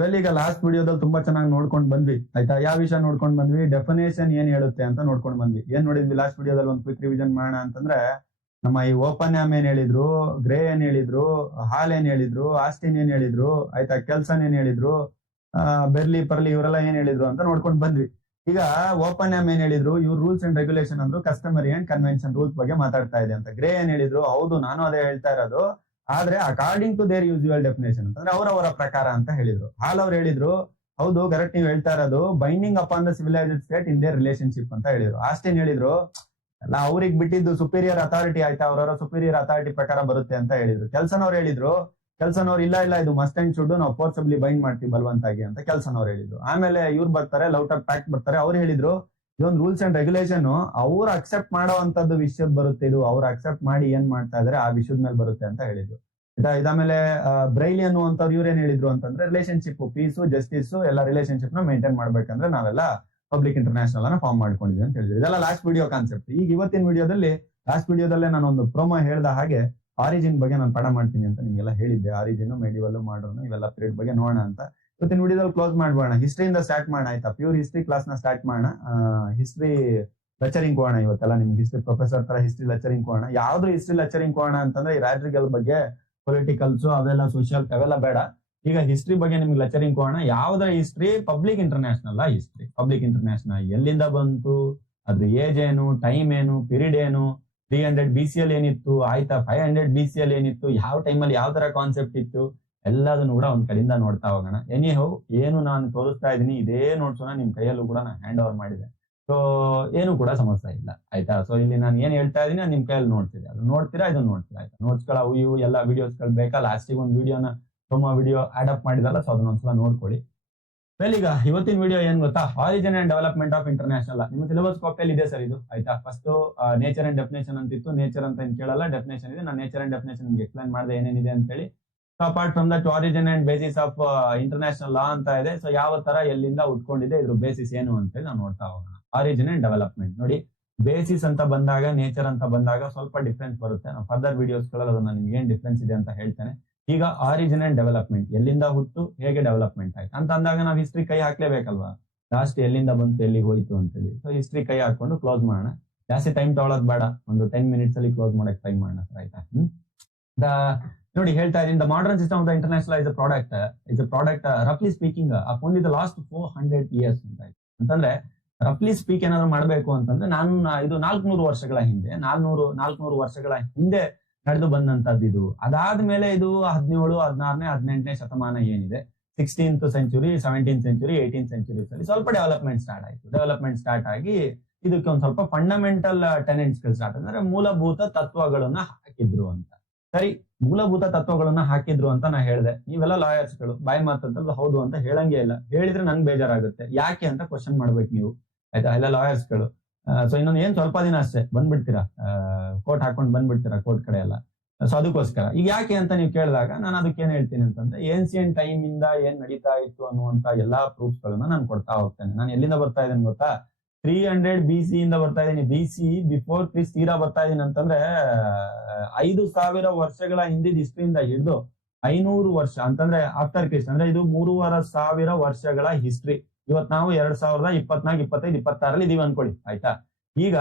Well ಈಗ last ವಿಡಿಯೋದಲ್ಲಿ ತುಂಬಾ ಚೆನ್ನಾಗಿ ನೋಡ್ಕೊಂಡ್ ಬಂದ್ವಿ ಆಯ್ತಾ. ಯಾವ ವಿಷಯ ನೋಡ್ಕೊಂಡ್ ಬಂದ್ವಿ, ಡೆಫಿನೇಷನ್ ಏನ್ ಹೇಳುತ್ತೆ ಅಂತ ನೋಡ್ಕೊಂಡ್ ಬಂದ್ವಿ. ಏನ್ ನೋಡಿದ್ವಿ ಲಾಸ್ಟ್ ವಿಡಿಯೋದಲ್ಲಿ, ಒಂದು ಕ್ವಿಕ್ ರಿವಿಷನ್ ಮಾಡೋಣ ಅಂತಂದ್ರೆ, ನಮ್ಮ ಈ ಓಪನ್ ಆಮ್ ಏನ್ ಹೇಳಿದ್ರು, ಗ್ರೇ ಏನ್ ಹೇಳಿದ್ರು, ಹಾಲ್ ಏನ್ ಹೇಳಿದ್ರು, ಆಸ್ಟಿನ್ ಏನ್ ಹೇಳಿದ್ರು, ಆಯ್ತಾ, ಕೆಲ್ಸನ್ ಏನ್ ಹೇಳಿದ್ರು, ಬೆರ್ಲಿ ಪರ್ಲಿ ಇವರೆಲ್ಲ ಏನ್ ಹೇಳಿದ್ರು ಅಂತ ನೋಡ್ಕೊಂಡ್ ಬಂದ್ವಿ. ಈಗ ಓಪನ್ ಆಮ್ ಏನ್ ಹೇಳಿದ್ರು, ಇವ್ರು ರೂಲ್ಸ್ ಅಂಡ್ ರೆಗ್ಯುಲೇಷನ್ ಅಂದ್ರು, ಕಸ್ಟಮರಿ ಅಂಡ್ ಕನ್ವೆನ್ಷನ್ ರೂಲ್ಸ್ ಬಗ್ಗೆ ಮಾತಾಡ್ತಾ ಇದೆ ಅಂತ. ಗ್ರೇ ಏನ್ ಹೇಳಿದ್ರು, ಹೌದು ನಾನು ಅದೇ ಹೇಳ್ತಾ ಇರೋದು, ಆದ್ರೆ according to their usual definition ಅಂತಂದ್ರೆ ಅವರವರ ಪ್ರಕಾರ ಅಂತ ಹೇಳಿದ್ರು. ಹಾಲ್ ಅವ್ರು ಹೇಳಿದ್ರು, ಹೌದು ಕರೆಕ್ಟ್ ನೀವು ಹೇಳ್ತಾ ಇರೋದು, binding upon the civilised state in their relationship ಅಂತ ಹೇಳಿದ್ರು. ಆಸ್ಟಿನ್ ಹೇಳಿದ್ರು, ಅಲ್ಲ ಅವ್ರಿಗೆ ಬಿಟ್ಟಿದ್ದು ಸುಪೀರಿಯರ್ ಅಥಾರಿಟಿ ಆಯ್ತಾ, ಅವರವರ ಸುಪೀರಿಯರ್ ಅಥಾರಿಟಿ ಪ್ರಕಾರ ಬರುತ್ತೆ ಅಂತ ಹೇಳಿದ್ರು. ಕೆಲ್ಸನವ್ರು ಹೇಳಿದ್ರು, ಕೆಲ್ಸನವ್ರು ಇಲ್ಲ ಇಲ್ಲ ಇದು ಮಸ್ಟ್ ಅಂಡ್ ಶುಡ್, ನಾವು ಫೋರ್ಸಬ್ಲಿ ಬೈಂಡ್ ಮಾಡ್ತೀವಿ ಬಲವಂತಾಗಿ ಅಂತ ಕೆಲ್ಸನವ್ರು ಹೇಳಿದ್ರು. ಆಮೇಲೆ ಇವ್ರು ಬರ್ತಾರೆ, ಲೌಟ್ ಆಫ್ ಪ್ಯಾಕ್ಟ್ ಬರ್ತಾರೆ, ಅವ್ರು ಹೇಳಿದ್ರು ಇದೊಂದು ರೂಲ್ಸ್ ಅಂಡ್ ರೆಗ್ಯುಲೇಷನ್ ಅವ್ರು ಅಕ್ಸೆಪ್ಟ್ ಮಾಡುವಂತದ್ದು ವಿಷಯದ ಬರುತ್ತೆ, ಇದು ಅವ್ರು ಅಕ್ಸೆಪ್ಟ್ ಮಾಡಿ ಏನ್ ಮಾಡ್ತಾ ಇದಾರೆ ಆ ವಿಷಯದ ಮೇಲೆ ಬರುತ್ತೆ ಅಂತ ಹೇಳಿದ್ರು. ಇದಾದ್ಮೇಲೆ ಬ್ರೈಲಿ ಅನ್ನುವಂಥವ್ರು ಇವ್ರೇನ್ ಹೇಳಿದ್ರು ಅಂತಂದ್ರೆ, ರಿಲೇಶನ್ಶಿಪ್ ಪೀಸು ಜಸ್ಟಿಸ್ ಎಲ್ಲ ರಿಲೇಶನ್ಶಿಪ್ ನ ಮೇಂಟೈನ್ ಮಾಡ್ಬೇಕಂದ್ರೆ ನಾವೆಲ್ಲ ಪಬ್ಲಿಕ್ ಇಂಟರ್ನ್ಯಾಷನಲ್ ಅನ್ನ ಫಾರ್ಮ್ ಮಾಡ್ಕೊಂಡಿದ್ವಿ ಅಂತ ಹೇಳಿದ್ರು. ಇದೆಲ್ಲ ಲಾಸ್ಟ್ ವಿಡಿಯೋ ಕಾನ್ಸೆಪ್ಟ್. ಈಗ ಇವತ್ತಿನ ವಿಡಿಯೋದಲ್ಲಿ ಲಾಸ್ಟ್ ವಿಡಿಯೋದಲ್ಲೇ ನಾನು ಒಂದು ಪ್ರೋಮೋ ಹೇಳ್ದ ಹಾಗೆ ಆರಿಜಿನ್ ಬಗ್ಗೆ ನಾನು ಪಡ ಮಾಡ್ತೀನಿ ಅಂತ ನಿಮ್ಗೆಲ್ಲ ಹೇಳಿದ್ದೆ. ಆರಿಜಿನ್, ಮೆಡಿವಲ್, ಮಾಡರ್ನ್ ಇವೆಲ್ಲ ಪೀರಿಯಡ್ ಬಗ್ಗೆ ನೋಡೋಣ ಅಂತ ಇವತ್ತಿನ ವಿಡಿಯೋದಲ್ಲಿ ಕ್ಲೋಸ್ ಮಾಡೋಣ. ಹಿಸ್ಟ್ರಿಯಿಂದ ಸ್ಟಾರ್ಟ್ ಮಾಡೋಣ ಆಯ್ತಾ. ಪ್ಯೂರ್ ಹಿಸ್ಟ್ರಿ ಕ್ಲಾಸ್ ನ ಸ್ಟಾರ್ಟ್ ಮಾಡೋಣ. ಹಿಸ್ಟ್ರಿ ಲೆಕ್ಚರಿಂಗ್ ಹೋಗೋಣ ಇವತ್ತೆಲ್ಲ. ನಿಮ್ಗೆ ಹಿಸ್ಟ್ರಿ ಪ್ರೊಫೆಸರ್ ತರ ಹಿಸ್ಟ್ರಿ ಲೆಕ್ಚರಿಂಗ್ ಹೋಗೋಣ. ಯಾವ್ದು ಹಿಸ್ಟ್ರಿ ಲೆಕ್ಚರಿಂಗ್ ಹೋಗೋಣ ಅಂತಂದ್ರೆ, ಈ ರಾಜಕೀಯದ ಬಗ್ಗೆ, ಪೊಲಿಟಿಕಲ್ಸ್ ಅವೆಲ್ಲ, ಸೋಷಿಯಲ್ ಅವೆಲ್ಲ ಬೇಡ. ಈಗ ಹಿಸ್ಟ್ರಿ ಬಗ್ಗೆ ನಿಮ್ಗೆ ಲೆಕ್ಚರಿಂಗ್ ಹೋಗೋಣ. ಯಾವ್ದ್ರ history? Public international history. Public international ಎಲ್ಲಿಂದ ಬಂತು, ಅದ್ರ ಏಜ್ ಏನು, ಟೈಮ್ ಏನು, ಪೀರಿಯಡ್ ಏನು, 300 BC ಏನಿತ್ತು ಆಯ್ತಾ, 500 BC ಏನಿತ್ತು, ಯಾವ ಟೈಮಲ್ಲಿ ಯಾವ ತರ ಕಾನ್ಸೆಪ್ಟ್ ಇತ್ತು, ಎಲ್ಲದನ್ನು ಕೂಡ ಒಂದ್ ಕಡೆಯಿಂದ ನೋಡ್ತಾ ಹೋಗೋಣ. ಎನಿಹೌ ಏನು ನಾನು ತೋರಿಸ್ತಾ ಇದ್ದೀನಿ ಇದೇ ನೋಟ್ಸ್ ನಿಮ್ ಕೈಯಲ್ಲೂ ಕೂಡ ನಾನು ಹ್ಯಾಂಡ್ ಓವರ್ ಮಾಡಿದೆ. ಸೊ ಏನು ಕೂಡ ಸಮಸ್ಯೆ ಇಲ್ಲ ಆಯ್ತಾ. ಸೊ ಇಲ್ಲಿ ನಾನು ಏನ್ ಹೇಳ್ತಾ ಇದೀನಿ ನಿಮ್ ಕೈಯಲ್ಲಿ ನೋಡ್ತೀರಿ, ಅದು ನೋಡ್ತೀರಾ, ಇದನ್ನ ನೋಡ್ತೀರಾ ಆಯ್ತಾ. ನೋಟ್ಸ್ಗಳು ಅವು ಇವು ಎಲ್ಲ ವಿಡಿಯೋಸ್ಗಳು ಬೇಕಾ, ಲಾಸ್ಟಿಗೆ ಒಂದು ವಿಡಿಯೋನ ಪ್ರೊಮೋ ವಿಡಿಯೋ ಅಡಾಪ್ಟ್ ಮಾಡಿದಲ್ಲ, ಸೊ ಅದನ್ನೊಂದ್ಸಲ ನೋಡ್ಕೊಳ್ಳಿ. ವೆಲ್ ಈಗ ಇವತ್ತಿನ ವಿಡಿಯೋ ಏನ್ ಗೊತ್ತಾ, origin and development of international. ನಿಮ್ಮ ಸಿಲೆಬಸ್ ಕಾಪಿಯಲ್ಲಿ ಇದೆ ಸರ್ ಇದು ಆಯ್ತಾ. ಫಸ್ಟ್ ನೇಚರ್ ಅಂಡ್ ಡೆಫಿನೇಷನ್ ಅಂತಿತ್ತು, ನೇಚರ್ ಅಂತ ಏನ್ ಕೇಳಲ್ಲ, ಡೆಫಿನೇಷನ್ ಇದೆ. ನಾನು ನೇಚರ್ ಅಂಡ್ ಡೆಫಿನೇಷನ್ ನಿಮ್ಗೆ ಎಕ್ಸ್ಪ್ಲೈನ್ ಮಾಡಿದೆ ಏನೇನಿದೆ ಅಂತ ಹೇಳಿ. So apart from that origin and basis of international law ಅಂತ ಇದೆ. ಸೊ ಯಾವ ತರ ಎಲ್ಲಿಂದ ಉಟ್ಕೊಂಡಿದೆ, ಇದ್ರ ಬೇಸಿಸ್ ಏನು ಅಂತ ಹೇಳಿ ನಾವು ನೋಡ್ತಾ ಹೋಗೋಣ. ಆರಿಜಿನ್ ಅಂಡ್ ಡೆವಲಪ್ಮೆಂಟ್ ನೋಡಿ, ಬೇಸಿಸ್ ಅಂತ ಬಂದಾಗ, ನೇಚರ್ ಅಂತ ಬಂದಾಗ ಸ್ವಲ್ಪ ಡಿಫ್ರೆನ್ಸ್ ಬರುತ್ತೆ. ನಾವು ಫರ್ದರ್ ವಿಡಿಯೋಸ್ ಗಳಲ್ಲಿ ಅದನ್ನ ನಿಮ್ಗೆ ಏನ್ ಡಿಫ್ರೆನ್ಸ್ ಇದೆ ಅಂತ ಹೇಳ್ತೇನೆ. ಈಗ ಆರಿಜಿನ್ ಅಂಡ್ ಡೆವಲಪ್ಮೆಂಟ್, ಎಲ್ಲಿಂದ ಹುಟ್ಟು ಹೇಗೆ ಡೆವಲಪ್ಮೆಂಟ್ ಆಯ್ತು ಅಂತ ಅಂದಾಗ ನಾವು ಹಿಸ್ಟ್ರಿ ಕೈ ಹಾಕ್ಲೇಬೇಕಲ್ವಾ. ಲಾಸ್ಟ್ ಎಲ್ಲಿಂದ ಬಂತು ಎಲ್ಲಿಗೆ ಹೋಯ್ತು ಅಂತೇಳಿ. ಸೊ ಹಿಸ್ಟ್ರಿ ಕೈ ಹಾಕೊಂಡು ಕ್ಲೋಸ್ ಮಾಡೋಣ. ಜಾಸ್ತಿ ಟೈಮ್ ತಗೊಳ್ಳೋದು ಬೇಡ, ಒಂದು 10 minutes ಅಲ್ಲಿ ಕ್ಲೋಸ್ ಮಾಡಕ್ ಟ್ರೈ ಮಾಡೋಣ ಸರ್ ಆಯ್ತಾ. ನೋಡಿ ಹೇಳ್ತಾ ಇದೀನಿ, the modern system of the international is a product ರಫ್ಲಿ speaking of only the last 400 years ಅಂತ ಆಯ್ತು. ಅಂತಂದ್ರೆ ರಫ್ಲಿ ಸ್ಪೀಕ್ ಏನಾದ್ರು ಮಾಡ್ಬೇಕು ಅಂತಂದ್ರೆ ಇದು 400 ವರ್ಷಗಳ ಹಿಂದೆ, 400 ವರ್ಷಗಳ ಹಿಂದೆ ನಡೆದು ಬಂದಂತದ್ದು ಇದು. ಅದಾದ್ಮೇಲೆ ಇದು 17, 16ನೇ 18ನೇ ಶತಮಾನ ಏನಿದೆ, 16th century, 17th century, 18th centuries ಅಲ್ಲಿ ಸ್ವಲ್ಪ ಡೆವಲಪ್ಮೆಂಟ್ ಸ್ಟಾರ್ಟ್ ಆಯ್ತು. ಡೆವಲಪ್ಮೆಂಟ್ ಸ್ಟಾರ್ಟ್ ಆಗಿ ಇದಕ್ಕೆ ಒಂದ್ ಸ್ವಲ್ಪ ಫಂಡಮೆಂಟಲ್ ಟೆನೆಂಟ್ಸ್ಗಳು ಸ್ಟಾರ್ಟ್, ಅಂದ್ರೆ ಮೂಲಭೂತ ತತ್ವಗಳನ್ನ ಹಾಕಿದ್ರು ಅಂತ. ಸರಿ, ಮೂಲಭೂತ ತತ್ವಗಳನ್ನ ಹಾಕಿದ್ರು ಅಂತ ನಾ ಹೇಳಿದೆ. ನೀವೆಲ್ಲ ಲಾಯರ್ಸ್ಗಳು ಬಾಯಿ ಮಾತಂತದ್ದು ಹೌದು ಅಂತ ಹೇಳಂಗೆ ಇಲ್ಲ. ಹೇಳಿದ್ರೆ ನಂಗೆ ಬೇಜಾರಾಗುತ್ತೆ, ಯಾಕೆ ಅಂತ ಕ್ವಶನ್ ಮಾಡ್ಬೇಕು ನೀವು ಆಯ್ತಾ, ಎಲ್ಲ ಲಾಯರ್ಸ್ಗಳು. ಸೊ ಇನ್ನೊಂದು ಏನ್ ಸ್ವಲ್ಪ ದಿನ ಅಷ್ಟೇ ಬಂದ್ಬಿಡ್ತೀರಾ, ಕೋರ್ಟ್ ಹಾಕೊಂಡು ಬಂದ್ಬಿಡ್ತೀರಾ ಕೋರ್ಟ್ ಕಡೆ ಎಲ್ಲ. ಸೊ ಅದಕ್ಕೋಸ್ಕರ ಈಗ ಯಾಕೆ ಅಂತ ನೀವು ಕೇಳಿದಾಗ ನಾನು ಅದಕ್ಕೆ ಏನ್ ಹೇಳ್ತೀನಿ ಅಂತಂದ್ರೆ, ಏನ್ಸಿಯಂಟ್ ಟೈಮ್ ಇಂದ ಏನ್ ನಡೀತಾ ಇತ್ತು ಅನ್ನುವಂತ ಎಲ್ಲಾ ಪ್ರೂಫ್ಸ್ ಗಳನ್ನ ನಾನು ಕೊಡ್ತಾ ಹೋಗ್ತೇನೆ. ನಾನು ಎಲ್ಲಿಂದ ಬರ್ತಾ ಇದ್ದೇನೆ ಗೊತ್ತಾ, 300 BC ಇಂದ ಬರ್ತಾ ಇದ್ದೀನಿ. BC ಬಿಫೋರ್ ಕ್ರಿಸ್ಟ್ ತೀರಾ ಬರ್ತಾ ಇದೀನಿ ಅಂತಂದ್ರೆ 5000 ವರ್ಷಗಳ ಹಿಂದಿನ ಹಿಸ್ಟ್ರಿಯಿಂದ ಹಿಡಿದು 500 ವರ್ಷ ಅಂತಂದ್ರೆ ಆಫ್ಟರ್ ಕ್ರಿಸ್ಟ್, ಅಂದ್ರೆ ಇದು 3500 ವರ್ಷಗಳ ಹಿಸ್ಟ್ರಿ. ಇವತ್ ನಾವು 2024, 24, 25, 26 ಇದೀವಿ ಅನ್ಕೊಳ್ಳಿ ಆಯ್ತಾ. ಈಗ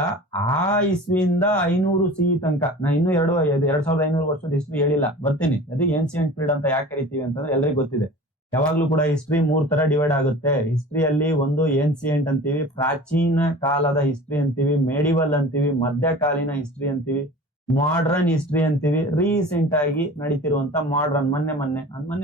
ಆ ಇಸ್ವಿಯಿಂದ 500 CE ತನಕ ನಾ ಇನ್ನು 2500 ವರ್ಷದ ಹಿಸ್ಟ್ರಿ ಹೇಳಿಲ್ಲ, ಬರ್ತೀನಿ. ಅದು ಏನ್ಸಿಯಂಟ್ ಪೀರಿಯಡ್ ಅಂತ ಯಾಕೆ ಕರಿತೀವಿ ಅಂತಂದ್ರೆ ಎಲ್ರಿಗೂ ಗೊತ್ತಿದೆ. ಯಾವಾಗ್ಲೂ ಕೂಡ ಹಿಸ್ಟ್ರಿ 3 ತರ ಡಿವೈಡ್ ಆಗುತ್ತೆ. ಹಿಸ್ಟ್ರಿಯಲ್ಲಿ ಒಂದು ಏನ್ಸಿಯಂಟ್ ಅಂತೀವಿ, ಪ್ರಾಚೀನ ಕಾಲದ ಹಿಸ್ಟ್ರಿ ಅಂತೀವಿ, ಮೇಡಿವಲ್ ಅಂತೀವಿ, ಮಧ್ಯಕಾಲೀನ ಹಿಸ್ಟ್ರಿ ಅಂತೀವಿ, ಮಾಡರ್ನ್ ಹಿಸ್ಟ್ರಿ ಅಂತೀವಿ, ರೀಸೆಂಟ್ ಆಗಿ ನಡೀತಿರುವಂತ ಮಾಡರ್ನ್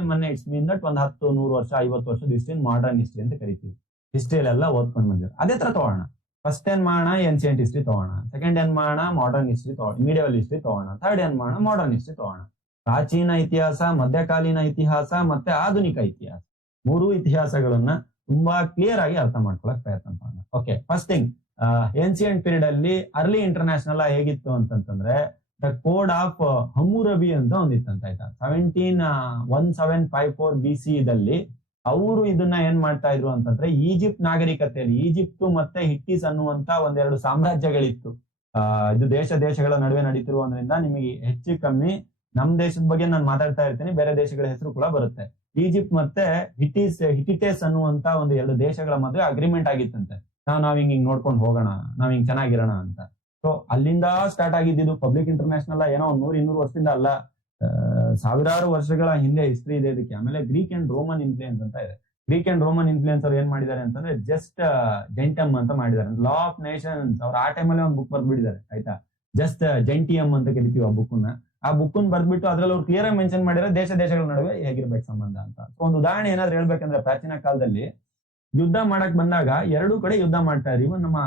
ಮೊನ್ನೆ ಇಟ್ಸ್ ಮೀನ್ ದಟ್ ಒಂದು 10, 100 ವರ್ಷ, 50 ವರ್ಷದ ಹಿಸ್ಟ್ರಿ ಮಾಡರ್ನ್ ಹಿಸ್ಟ್ರಿ ಅಂತ ಕರಿತೀವಿ. ಹಿಸ್ಟ್ರಿಯಲ್ಲೆಲ್ಲ ಓದ್ಕೊಂಡು ಬಂದಿರೋ ಅದೇ ತರ ತಗೋಣ. ಫಸ್ಟ್ ಏನ್ ಮಾಡೋಣ, ಏನ್ಸಿಯಂಟ್ ಹಿಸ್ಟ್ರಿ ತಗೋಣ. ಸೆಕೆಂಡ್ ಏನ್ ಮಾಡೋಣ, ಮಾಡರ್ನ್ ಹಿಸ್ಟ್ರಿ ತಗೋಣ. ಮೀಡಿಯಲ್ ಹಿಸ್ಟ್ರಿ ತಗೋಣ. ಥರ್ಡ್ ಏನ್ ಮಾಡೋಣ, ಮಾಡರ್ನ್ ಹಿಸ್ಟ್ರಿ ತಗೋಣ. ಪ್ರಾಚೀನ ಇತಿಹಾಸ, ಮಧ್ಯಕಾಲೀನ ಇತಿಹಾಸ ಮತ್ತೆ ಆಧುನಿಕ ಇತಿಹಾಸ, 3 ಇತಿಹಾಸಗಳನ್ನ ತುಂಬಾ ಕ್ಲಿಯರ್ ಆಗಿ ಅರ್ಥ ಮಾಡ್ಕೊಳಕ್ ಪ್ರಯತ್ನ ಮಾಡೋಣ. Okay, first thing, ancient period ಅಲ್ಲಿ ಅರ್ಲಿ ಇಂಟರ್ನ್ಯಾಷನಲ್ ಹೇಗಿತ್ತು ಅಂತಂದ್ರೆ, ದ ಕೋಡ್ ಆಫ್ ಹಮ್ಮುರಬಿ ಅಂತ ಒಂದಿತ್ತಂತ ಆಯ್ತಾ. 1754 BC ದಲ್ಲಿ ಅವರು ಇದನ್ನ ಏನ್ ಮಾಡ್ತಾ ಇದ್ರು ಅಂತಂದ್ರೆ, ಈಜಿಪ್ಟ್ ನಾಗರಿಕತೆಯಲ್ಲಿ, ಈಜಿಪ್ಟ್ ಮತ್ತೆ ಹಿಟ್ಟಿಸ್ ಅನ್ನುವಂತ ಒಂದೆರಡು ಸಾಮ್ರಾಜ್ಯಗಳಿತ್ತು. ಇದು ದೇಶಗಳ ನಡುವೆ ನಡೀತಿರುವುದರಿಂದ ನಿಮಗೆ ಹೆಚ್ಚು ಕಮ್ಮಿ ನಮ್ ದೇಶದ ಬಗ್ಗೆ ನಾನು ಮಾತಾಡ್ತಾ ಇರ್ತೀನಿ, ಬೇರೆ ದೇಶಗಳ ಹೆಸರು ಕೂಡ ಬರುತ್ತೆ. ಈಜಿಪ್ಟ್ ಮತ್ತೆ ಹಿಟಿಟೇಸ್ ಅನ್ನುವಂತ ಒಂದು 2 ದೇಶಗಳ ಮಧ್ಯೆ ಅಗ್ರಿಮೆಂಟ್ ಆಗಿತ್ತಂತೆ. ನಾವ್ ಹಿಂಗ್ ನೋಡ್ಕೊಂಡು ಹೋಗೋಣ, ನಾವ್ ಹಿಂಗ್ ಚೆನ್ನಾಗಿರೋಣ ಅಂತ. ಸೊ ಅಲ್ಲಿಂದ ಸ್ಟಾರ್ಟ್ ಆಗಿದ್ದು ಪಬ್ಲಿಕ್ ಇಂಟರ್ನ್ಯಾಷನಲ್ ಏನೋ 100-200 ವರ್ಷದಿಂದ ಅಲ್ಲ, ಸಾವಿರಾರು ವರ್ಷಗಳ ಹಿಂದೆ ಹಿಸ್ಟ್ರಿ ಇದೆ ಇದಕ್ಕೆ. ಆಮೇಲೆ ಗ್ರೀಕ್ ಅಂಡ್ ರೋಮನ್ ಇನ್ಫ್ಲೂಯೆನ್ಸ್ ಅಂತ ಇದೆ. ಗ್ರೀಕ್ ಅಂಡ್ ರೋಮನ್ ಇನ್ಫ್ಲೂಯೆನ್ಸ್ ಅವ್ರು ಏನ್ ಮಾಡಿದ್ದಾರೆ ಅಂತಂದ್ರೆ ಜಸ್ಟ್ ಜೆಂಟಮ್ ಅಂತ ಮಾಡಿದ್ದಾರೆ. ಲಾ ಆಫ್ ನೇಷನ್ಸ್ ಅವ್ರು ಆ ಟೈಮಲ್ಲಿ ಒಂದು ಬುಕ್ ಬರ್ಬಿಟ್ಟಿದ್ದಾರೆ ಆಯ್ತಾ. ಜಸ್ಟ್ ಜೆಂಟಿಯಮ್ ಅಂತ ಕರಿತೀವಿ ಆ ಬುಕ್ನ. ಆ ಬುಕ್ನ ಬರ್ದ್ಬಿಟ್ಟು ಅದ್ರಲ್ಲಿ ಅವ್ರು ಕ್ಲಿಯರ್ ಆಗಿ ಮೆನ್ಷನ್ ಮಾಡಿದ್ರೆ ದೇಶಗಳ ನಡುವೆ ಹೇಗಿರ್ಬೇಕು ಸಂಬಂಧ ಅಂತ. ಸೊ ಒಂದು ಉದಾಹರಣೆ ಏನಾದ್ರು ಹೇಳ್ಬೇಕಂದ್ರೆ, ಪ್ರಾಚೀನ ಕಾಲದಲ್ಲಿ ಯುದ್ಧ ಮಾಡಕ್ ಬಂದಾಗ 2 ಕಡೆ ಯುದ್ಧ ಮಾಡ್ತಾ ಇದ್ರಿ. ಇವನ್ ನಮ್ಮ